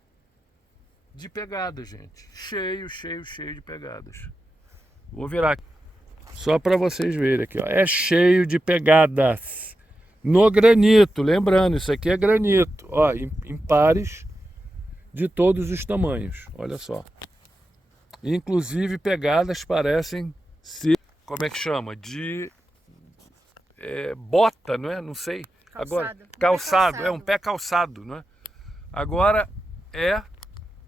de pegadas, gente. Cheio de pegadas. Vou virar aqui, só para vocês verem aqui, ó. É cheio de pegadas no granito. Lembrando, isso aqui é granito, ó, em pares de todos os tamanhos. Olha só. Inclusive pegadas parecem ser, como é que chama? De bota, não é? Não sei. Agora, calçado, é um pé calçado, não é? Agora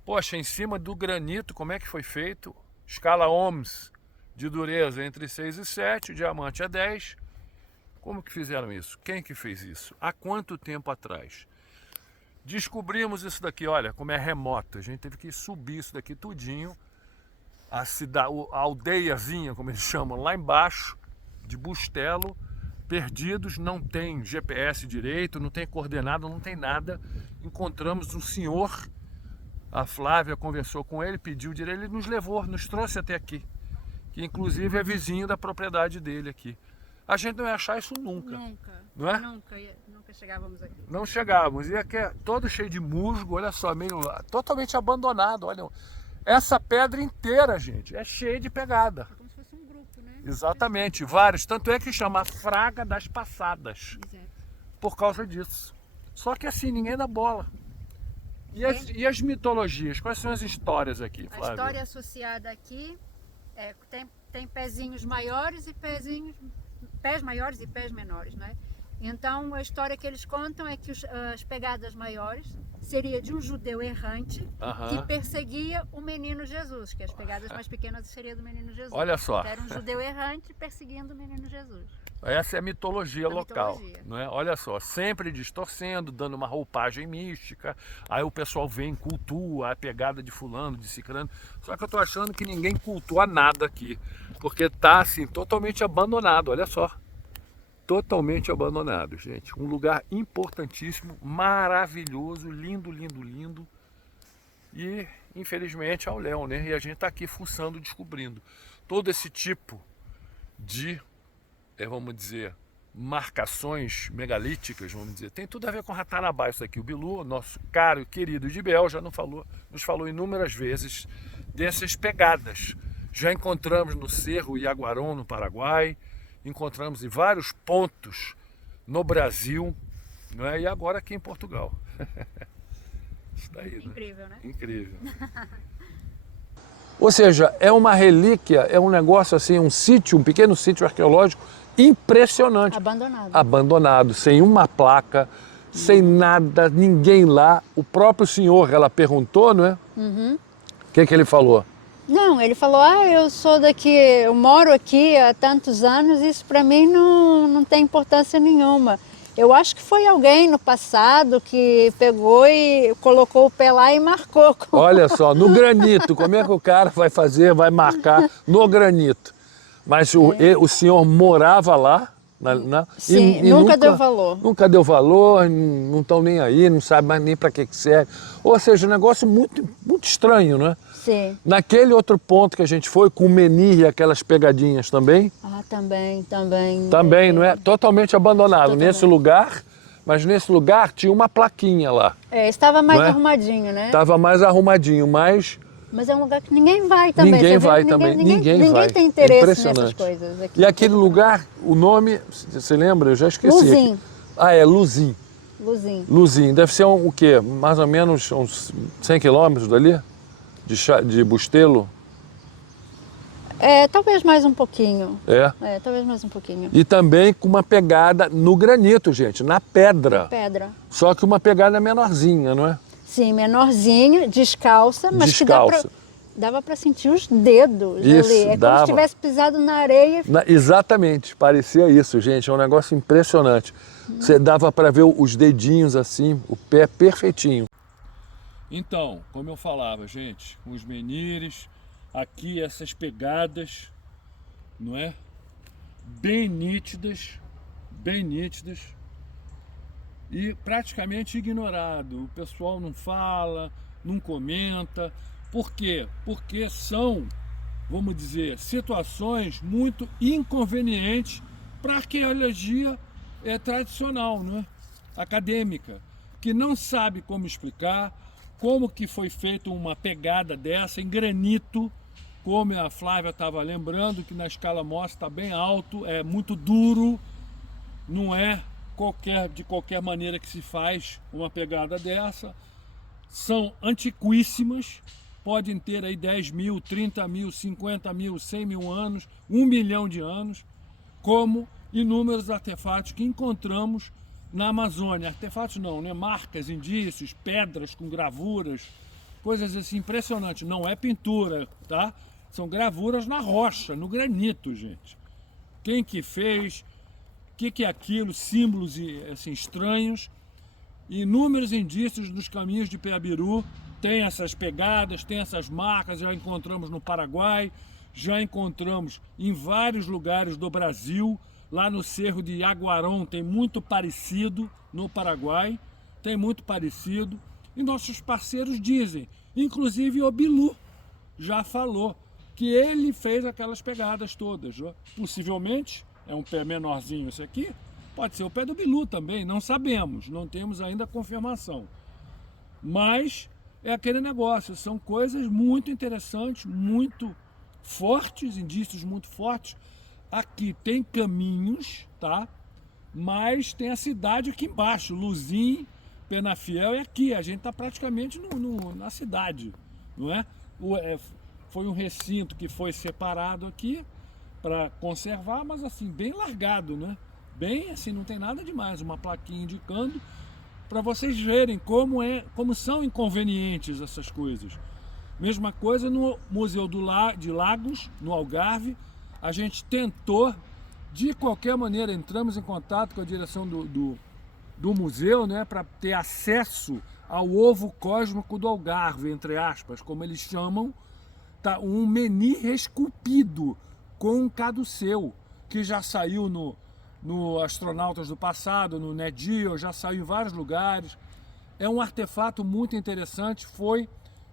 poxa, em cima do granito, como é que foi feito? Escala Ohms de dureza entre 6 e 7, o diamante é 10. Como que fizeram isso? Quem que fez isso? Há quanto tempo atrás? Descobrimos isso daqui, olha, como é remoto. A gente teve que subir isso daqui tudinho. A aldeiazinha, como eles chamam, lá embaixo, de Bustelo, perdidos, não tem GPS direito, não tem coordenada, não tem nada. Encontramos um senhor, a Flávia conversou com ele, pediu direito, ele nos levou, nos trouxe até aqui, que inclusive é vizinho da propriedade dele aqui. A gente não ia achar isso nunca. Não é? Nunca chegávamos aqui. Não chegávamos. E aqui é todo cheio de musgo, olha só, meio totalmente abandonado. Olha, essa pedra inteira, gente, é cheia de pegada. É como se fosse um grupo, né? Exatamente, vários. Tanto é que chama Fraga das Passadas. Exato. Por causa disso. Só que assim, ninguém dá bola. E as mitologias? Quais são as histórias aqui, Flávia? A história associada aqui tem pezinhos maiores e pés maiores e pés menores, né? Então a história que eles contam é que as pegadas maiores seria de um judeu errante que perseguia o menino Jesus, que as pegadas mais pequenas seria do menino Jesus. Olha só. Era um judeu errante perseguindo o menino Jesus. Essa é a mitologia local, não é? Olha só, sempre distorcendo, dando uma roupagem mística. Aí o pessoal vem, cultua a pegada de fulano, de ciclano. Só que eu tô achando que ninguém cultua nada aqui, porque tá assim totalmente abandonado, olha só. Totalmente abandonado, gente. Um lugar importantíssimo, maravilhoso, lindo, lindo, lindo. E infelizmente ao léu, né? E a gente tá aqui fuçando, descobrindo todo esse tipo de vamos dizer, marcações megalíticas, vamos dizer. Tem tudo a ver com Ratanabá isso aqui. O Bilu, nosso caro e querido Idibel, já nos falou inúmeras vezes dessas pegadas. Já encontramos no Cerro Iaguarão, no Paraguai, encontramos em vários pontos no Brasil, não é? E agora aqui em Portugal. Isso daí, né? Incrível, né? Incrível. Ou seja, é uma relíquia, é um negócio assim, um pequeno sítio arqueológico impressionante. Abandonado. Abandonado, sem uma placa, sem nada, ninguém lá. O próprio senhor, ela perguntou, não é? Uhum. O que ele falou? Não, ele falou, eu sou daqui, eu moro aqui há tantos anos, isso para mim não tem importância nenhuma. Eu acho que foi alguém no passado que pegou e colocou o pé lá e marcou. Olha só, no granito, como é que o cara vai fazer, vai marcar no granito? Mas o senhor morava lá? Sim, e nunca deu valor. Nunca deu valor, não estão nem aí, não sabe mais nem para que serve. Ou seja, um negócio muito, muito estranho, não é? Sim. Naquele outro ponto que a gente foi, com o menir e aquelas pegadinhas também. Ah, também. Também, não é? Totalmente abandonado. Nesse lugar, mas nesse lugar tinha uma plaquinha lá. Estava mais arrumadinho, né? Estava mais arrumadinho, mas é um lugar que ninguém vai também. Ninguém vai também. Ninguém vai. Tem interesse nessas coisas aqui. E aquele lugar, o nome, você lembra? Eu já esqueci. Luzim. É Luzim. Luzim. Luzim, deve ser o quê? Mais ou menos uns 100 quilômetros dali? De Bustelo? É, talvez mais um pouquinho. É. É, talvez mais um pouquinho. E também com uma pegada no granito, gente, na pedra. Pedra. Só que uma pegada menorzinha, não é? Sim, menorzinha, descalça, mas Descalça. que dava para sentir os dedos Isso, ali. É dava. como se tivesse pisado na areia. Exatamente, parecia isso, gente. É um negócio impressionante. Você dava para ver os dedinhos assim, o pé perfeitinho. Então, como eu falava, gente, os menires, aqui essas pegadas, não é? Bem nítidas e praticamente ignorado. O pessoal não fala, não comenta. Por quê? Porque são, vamos dizer, situações muito inconvenientes para a arqueologia tradicional, não é? Acadêmica, que não sabe como explicar, como que foi feita uma pegada dessa em granito, como a Flávia estava lembrando, que na escala Mohs está bem alto, é muito duro, não é de qualquer maneira que se faz uma pegada dessa. São antiquíssimas, podem ter aí 10 mil, 30 mil, 50 mil, 100 mil anos, 1 milhão de anos, como inúmeros artefatos que encontramos na Amazônia. Artefatos não, né? Marcas, indícios, pedras com gravuras, coisas assim impressionantes. Não é pintura, tá? São gravuras na rocha, no granito, gente. Quem que fez, o que é aquilo, símbolos assim, estranhos. Inúmeros indícios dos caminhos de Peabiru, tem essas pegadas, tem essas marcas, já encontramos no Paraguai, já encontramos em vários lugares do Brasil, lá no Cerro de Yaguarão tem muito parecido, no Paraguai, tem muito parecido, e nossos parceiros dizem, inclusive o Bilu já falou, que ele fez aquelas pegadas todas, possivelmente, é um pé menorzinho esse aqui, pode ser o pé do Bilu também, não sabemos, não temos ainda confirmação. Mas é aquele negócio, são coisas muito interessantes, muito fortes, indícios muito fortes. Aqui tem caminhos, tá? Mas tem a cidade aqui embaixo, Luzim, Penafiel, é aqui, a gente está praticamente na cidade, não é? Foi um recinto que foi separado aqui para conservar, mas assim, bem largado, né? Bem assim, não tem nada demais, uma plaquinha indicando para vocês verem como são inconvenientes essas coisas. Mesma coisa no Museu de Lagos, no Algarve, a gente tentou, de qualquer maneira, entramos em contato com a direção do museu, né, para ter acesso ao ovo cósmico do Algarve, entre aspas, como eles chamam, tá, um menhir esculpido com um caduceu, que já saiu no Astronautas do Passado, no Nat Geo, já saiu em vários lugares. É um artefato muito interessante, foi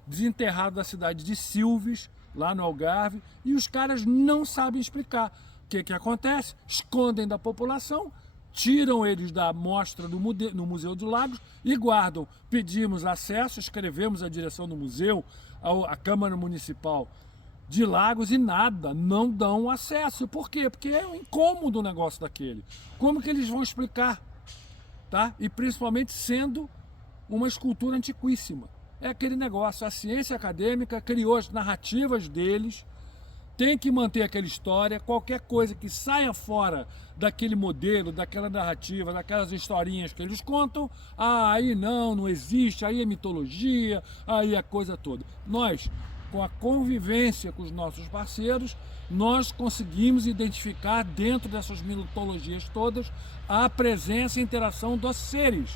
desenterrado da cidade de Silves, lá no Algarve, e os caras não sabem explicar. O que acontece? Escondem da população, tiram eles da amostra no Museu de Lagos e guardam. Pedimos acesso, escrevemos a direção do museu, à Câmara Municipal de Lagos e nada, não dão acesso. Por quê? Porque é um incômodo o negócio daquele. Como que eles vão explicar? Tá? E principalmente sendo uma escultura antiquíssima. É aquele negócio, a ciência acadêmica criou as narrativas deles, tem que manter aquela história, qualquer coisa que saia fora daquele modelo, daquela narrativa, daquelas historinhas que eles contam, aí não existe, aí é mitologia, aí é a coisa toda. Nós, com a convivência com os nossos parceiros, nós conseguimos identificar dentro dessas mitologias todas a presença e interação dos seres,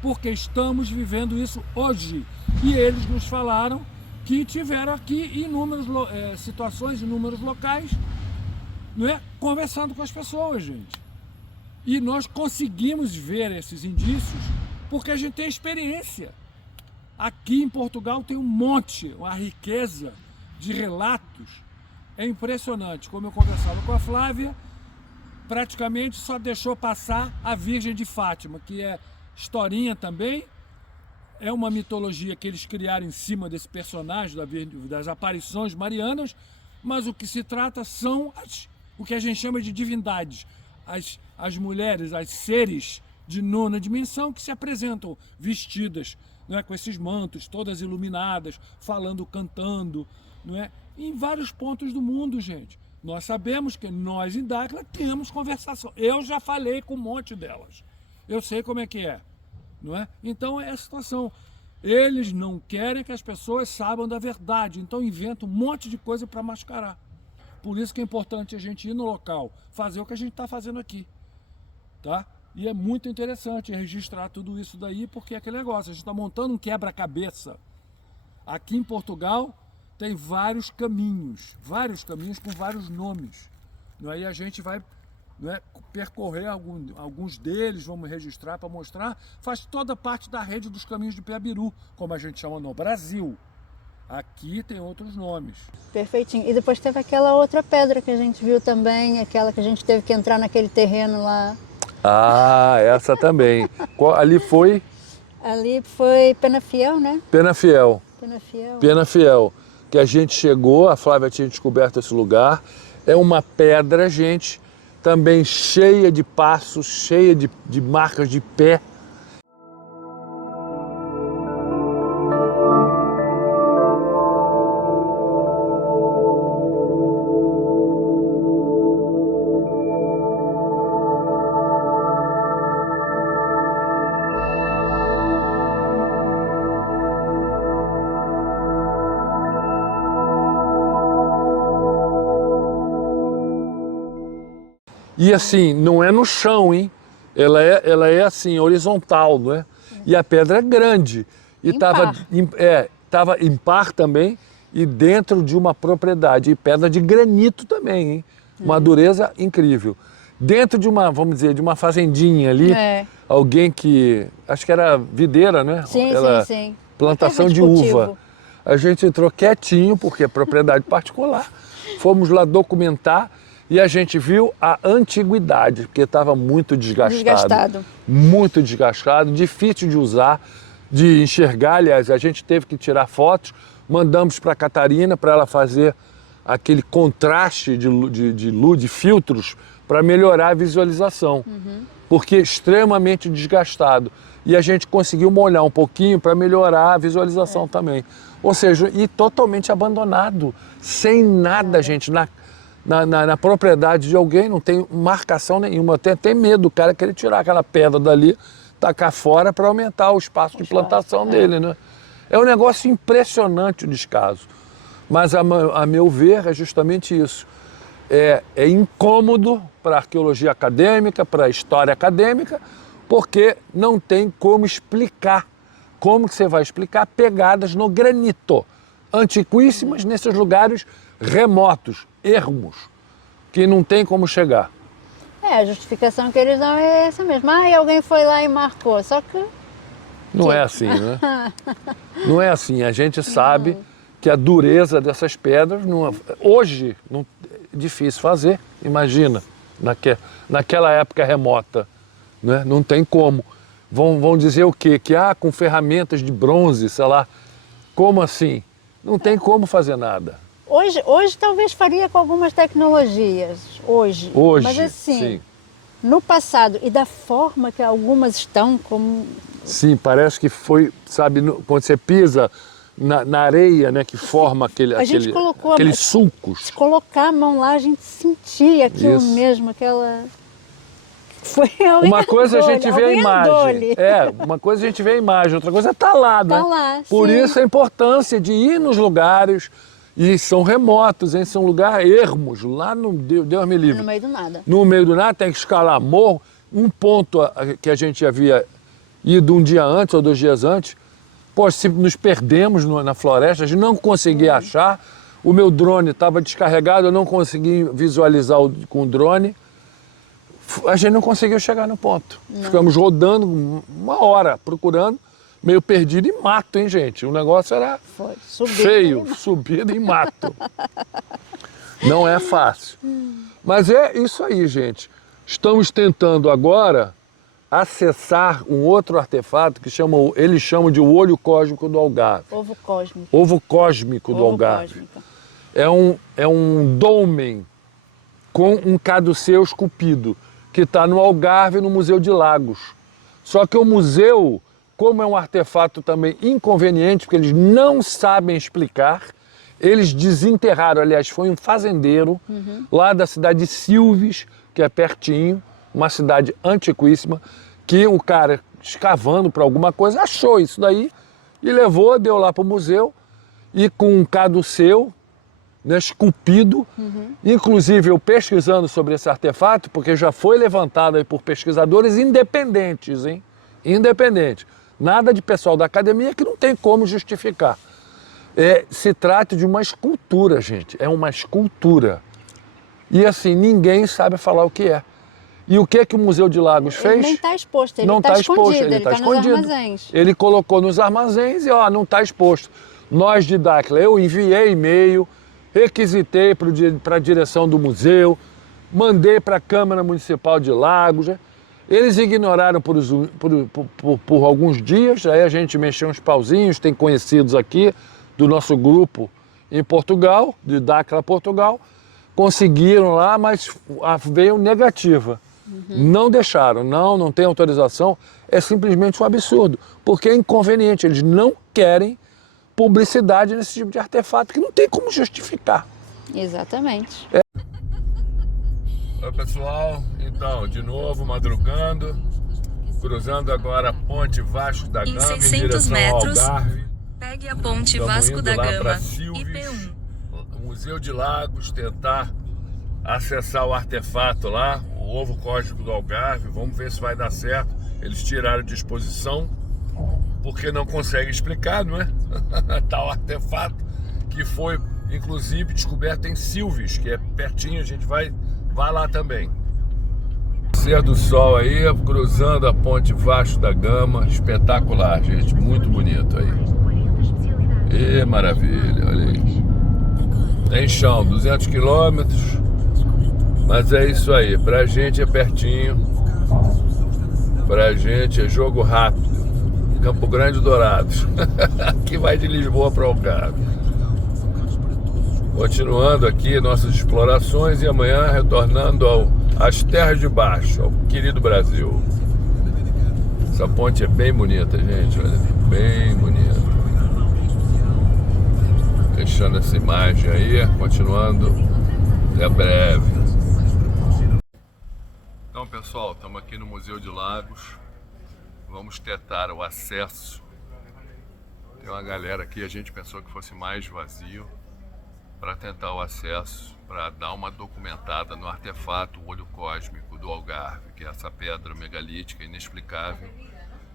porque estamos vivendo isso hoje. E eles nos falaram que tiveram aqui inúmeras situações, inúmeros locais, não é? Conversando com as pessoas, gente. E nós conseguimos ver esses indícios porque a gente tem experiência. Aqui em Portugal tem um monte, uma riqueza de relatos. É impressionante. Como eu conversava com a Flávia, praticamente só deixou passar a Virgem de Fátima, que é historinha também, é uma mitologia que eles criaram em cima desse personagem das aparições marianas, mas o que se trata são o que a gente chama de divindades, as mulheres, as seres de nona dimensão que se apresentam vestidas, não é, com esses mantos, todas iluminadas, falando, cantando, não é, em vários pontos do mundo, gente. Nós sabemos que nós em Dáquila temos conversação. Eu já falei com um monte delas. Eu sei como é que é, não é? Então é a situação. Eles não querem que as pessoas saibam da verdade, então inventam um monte de coisa para mascarar. Por isso que é importante a gente ir no local, fazer o que a gente está fazendo aqui, tá? E é muito interessante registrar tudo isso daí, porque é aquele negócio, a gente está montando um quebra-cabeça. Aqui em Portugal tem vários caminhos com vários nomes. Não é? E a gente vai, não é, percorrer alguns deles, vamos registrar para mostrar. Faz toda parte da rede dos caminhos de Piabiru, como a gente chama no Brasil. Aqui tem outros nomes. Perfeitinho. E depois teve aquela outra pedra que a gente viu também, aquela que a gente teve que entrar naquele terreno lá. Ah, essa também. Ali foi? Ali foi Penafiel, né? Penafiel. Penafiel. Penafiel. Que a gente chegou, a Flávia tinha descoberto esse lugar. É uma pedra, gente, também cheia de passos, cheia de marcas de pé. E assim, não é no chão, hein? Ela é assim, horizontal, não é? E a pedra é grande. E estava em par também e dentro de uma propriedade. E pedra de granito também, hein? Uma dureza incrível. Dentro de uma, vamos dizer, de uma fazendinha ali, alguém que, acho que era videira, né? Sim, sim. Plantação de uva. A gente entrou quietinho, porque é propriedade particular. Fomos lá documentar. E a gente viu a antiguidade, porque estava muito desgastado. Muito desgastado, difícil de usar, de enxergar. Aliás, a gente teve que tirar fotos, mandamos para a Catarina para ela fazer aquele contraste de luz, de filtros, para melhorar a visualização. Porque é extremamente desgastado. E a gente conseguiu molhar um pouquinho para melhorar a visualização também. Ou seja, e totalmente abandonado, sem nada, gente, na propriedade de alguém, não tem marcação nenhuma. Eu tenho até medo do cara querer tirar aquela pedra dali, tacar fora para aumentar o espaço de plantação dele, né? É um negócio impressionante o descaso. Mas, a meu ver, é justamente isso. É incômodo para a arqueologia acadêmica, para a história acadêmica, porque não tem como explicar. Como que você vai explicar pegadas no granito, antiquíssimas nesses lugares remotos, ermos, que não tem como chegar. A justificação que eles dão é essa mesmo. E alguém foi lá e marcou, só que... Não é assim, né? Não é assim. A gente sabe que a dureza dessas pedras, hoje, é difícil fazer, imagina, naquela época remota, né? Não tem como. Vão dizer o quê? Que com ferramentas de bronze, sei lá. Como assim? Não tem como fazer nada. Hoje talvez faria com algumas tecnologias, hoje. Mas assim, sim. No passado, e da forma que algumas estão, como... Sim, parece que foi, sabe, quando você pisa na areia, né, que forma aqueles sulcos. Se colocar a mão lá, a gente sentia aquilo mesmo, aquela... Uma coisa a gente vê a imagem. Uma coisa a gente vê a imagem, outra coisa tá lá, né? Tá lá, Por isso a importância de ir nos lugares, e são remotos, hein? São lugares ermos, lá no Deus me livre. No meio do nada. No meio do nada, tem que escalar morro. Um ponto que a gente havia ido um dia antes ou 2 dias antes, se nos perdemos na floresta, a gente não conseguia achar, o meu drone estava descarregado, eu não consegui visualizar com o drone. A gente não conseguiu chegar no ponto. Ficamos rodando 1 hora, procurando, meio perdido em mato, hein, gente? O negócio era feio, subida em mato. Não é fácil. Mas é isso aí, gente. Estamos tentando agora acessar um outro artefato que eles chamam de o olho cósmico do Algarve. Ovo cósmico. Ovo cósmico do Algarve. É um dolmen com um caduceu esculpido, que está no Algarve, no Museu de Lagos. Só que o museu, como é um artefato também inconveniente, porque eles não sabem explicar, eles desenterraram, aliás, foi um fazendeiro lá da cidade de Silves, que é pertinho, uma cidade antiquíssima, que o cara, escavando para alguma coisa, achou isso daí e levou, deu lá para o museu, e com um caduceu, né, esculpido. Inclusive, eu pesquisando sobre esse artefato, porque já foi levantado aí por pesquisadores independentes, hein? Independente. Nada de pessoal da academia que não tem como justificar. Se trata de uma escultura, gente. É uma escultura. E assim, ninguém sabe falar o que é. E o que o Museu de Lagos fez? Ele nem está exposto, ele não está escondido, ele está nos armazéns. Ele colocou nos armazéns e ó, não está exposto. Nós de Dáquila, eu enviei e-mail, requisitei para a direção do museu, mandei para a Câmara Municipal de Lagos. Eles ignoraram por alguns dias, aí a gente mexeu uns pauzinhos, tem conhecidos aqui do nosso grupo em Portugal, de Dáquila, Portugal, conseguiram lá, mas veio negativa. Não deixaram, não tem autorização, é simplesmente um absurdo, porque é inconveniente, eles não querem publicidade nesse tipo de artefato, que não tem como justificar. Exatamente. Oi pessoal, então, de novo madrugando, cruzando agora a ponte Vasco da Gama em 600 direção metros, ao Algarve. pegue a ponte Estamos Vasco indo da lá Gama, para Silves, IP1. Museu de Lagos, tentar acessar o artefato lá, o ovo cósmico do Algarve. Vamos ver se vai dar certo. Eles tiraram de exposição porque não conseguem explicar, não é? Tal artefato que foi inclusive descoberto em Silves, que é pertinho, a gente vai lá também. Nascer do sol aí, cruzando a ponte Vasco da Gama, espetacular, gente, muito bonito aí. E maravilha, olha aí. Tem chão, 200 quilômetros, mas é isso aí, pra gente é pertinho, pra gente é jogo rápido. Campo Grande Dourados, que vai de Lisboa para Algarve. Continuando aqui nossas explorações e amanhã retornando às terras de baixo, ao querido Brasil. Essa ponte é bem bonita, gente, olha, bem bonita. Deixando essa imagem aí, continuando, até breve. Então pessoal, estamos aqui no Museu de Lagos. Vamos tentar o acesso. Tem uma galera aqui, a gente pensou que fosse mais vazio, para tentar o acesso, para dar uma documentada no artefato, o olho cósmico do Algarve, que é essa pedra megalítica inexplicável,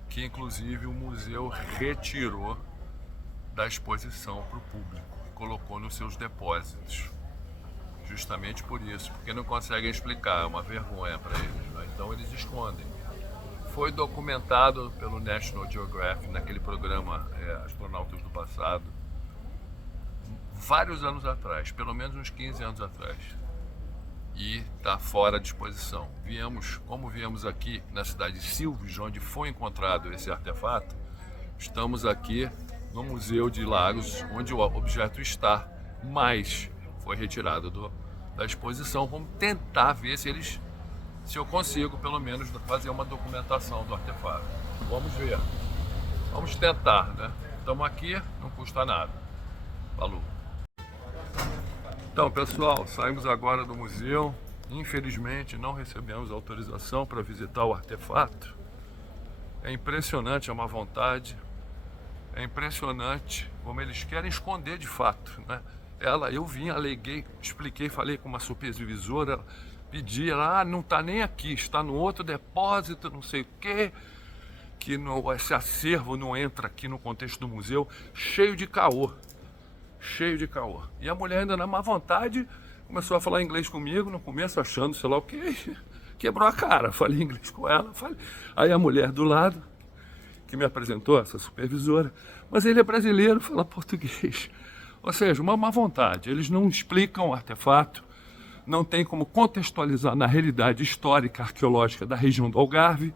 que inclusive o museu retirou da exposição para o público e colocou nos seus depósitos. Justamente por isso, porque não conseguem explicar, é uma vergonha para eles, né? Então eles escondem. Foi documentado pelo National Geographic naquele programa Astronautas do Passado, vários anos atrás, pelo menos uns 15 anos atrás, e está fora de exposição. Como viemos aqui na cidade de Silves, onde foi encontrado esse artefato, estamos aqui no Museu de Lagos, onde o objeto está, mas foi retirado da exposição. Vamos tentar ver se eu consigo, pelo menos, fazer uma documentação do artefato. Vamos ver. Vamos tentar, né? Estamos aqui, não custa nada. Falou. Então, pessoal, saímos agora do museu. Infelizmente, não recebemos autorização para visitar o artefato. É impressionante, é uma vontade. É impressionante como eles querem esconder de fato, né? Eu vim, aleguei, expliquei, falei com uma supervisora, pedi, ela, não está nem aqui, está no outro depósito, não sei o quê, que esse acervo não entra aqui no contexto do museu, cheio de caô. E a mulher ainda na má vontade começou a falar inglês comigo, no começo achando, sei lá o quê, quebrou a cara, falei inglês com ela, Aí a mulher do lado, que me apresentou, essa supervisora, mas ele é brasileiro, fala português. Ou seja, uma má vontade, eles não explicam o artefato, não tem como contextualizar na realidade histórica, arqueológica da região do Algarve,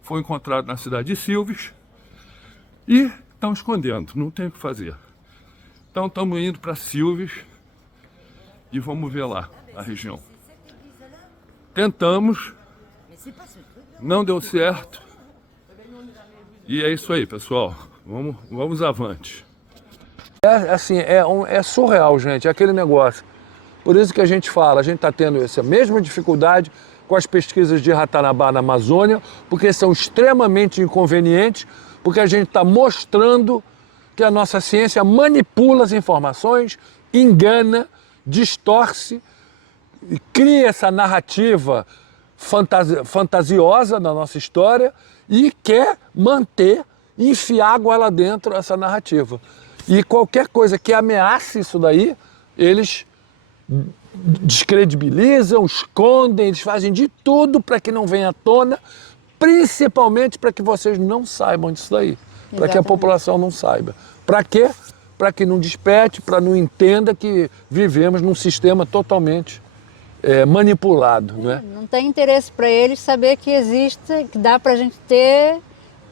foi encontrado na cidade de Silves e estão escondendo, não tem o que fazer. Então estamos indo para Silves e vamos ver lá a região. Tentamos, não deu certo, E é isso aí, pessoal. Vamos avante. Assim, é surreal, gente, é aquele negócio. Por isso que a gente fala, a gente está tendo essa mesma dificuldade com as pesquisas de Ratanabá na Amazônia, porque são extremamente inconvenientes, porque a gente está mostrando que a nossa ciência manipula as informações, engana, distorce, cria essa narrativa fantasiosa na nossa história e quer manter, enfiar goela dentro essa narrativa. E qualquer coisa que ameace isso daí, eles descredibilizam, escondem, eles fazem de tudo para que não venha à tona, principalmente para que vocês não saibam disso daí, para que a população não saiba. Para quê? Para que não desperte, para não entenda que vivemos num sistema totalmente manipulado. Né? Não tem interesse para eles saber que existe, que dá para a gente ter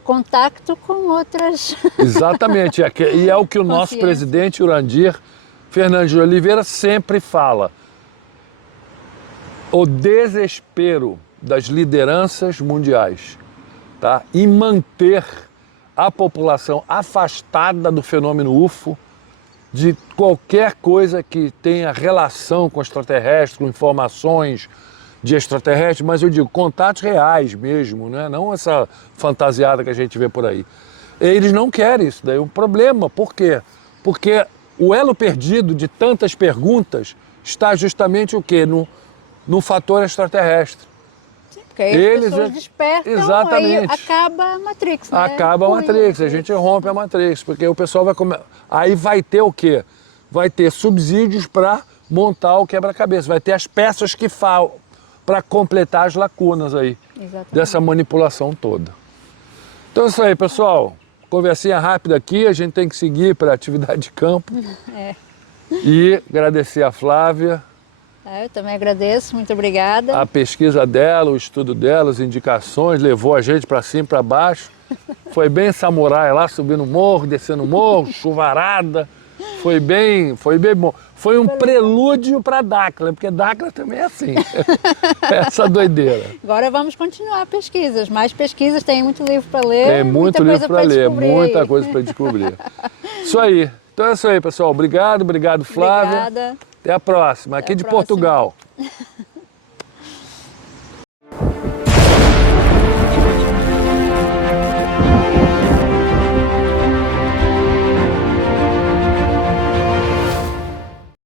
contato com outras... Exatamente, e é o que o nosso presidente Urandir Fernandes de Oliveira sempre fala. O desespero das lideranças mundiais, tá? Em manter a população afastada do fenômeno UFO, de qualquer coisa que tenha relação com extraterrestres, com informações de extraterrestres, mas eu digo contatos reais mesmo, né? Não essa fantasiada que a gente vê por aí. Eles não querem isso, daí é um problema. Por quê? Porque o elo perdido de tantas perguntas está justamente o quê? No fator extraterrestre. Sim, porque aí as pessoas despertam, exatamente. Aí acaba a Matrix, né? Acaba a Matrix, a gente rompe a Matrix, porque o pessoal vai comer. Aí vai ter o quê? Vai ter subsídios para montar o quebra-cabeça, vai ter as peças que faltam para completar as lacunas aí, dessa manipulação toda. Então é isso aí, pessoal. Conversinha rápida aqui, a gente tem que seguir para a atividade de campo. E agradecer a Flávia. Eu também agradeço, muito obrigada. A pesquisa dela, o estudo dela, as indicações, levou a gente para cima e para baixo. Foi bem samurai lá, subindo o morro, descendo o morro, chuvarada. Foi bem bom. Foi um prelúdio para Dáquila, porque Dáquila também é assim. Essa doideira. Agora vamos continuar pesquisas, mais pesquisas, tem muito livro para ler. Tem muito livro para ler, muita coisa para descobrir. Isso aí. Então é isso aí, pessoal. Obrigado, Flávia. Obrigada. Até a próxima, aqui de Portugal.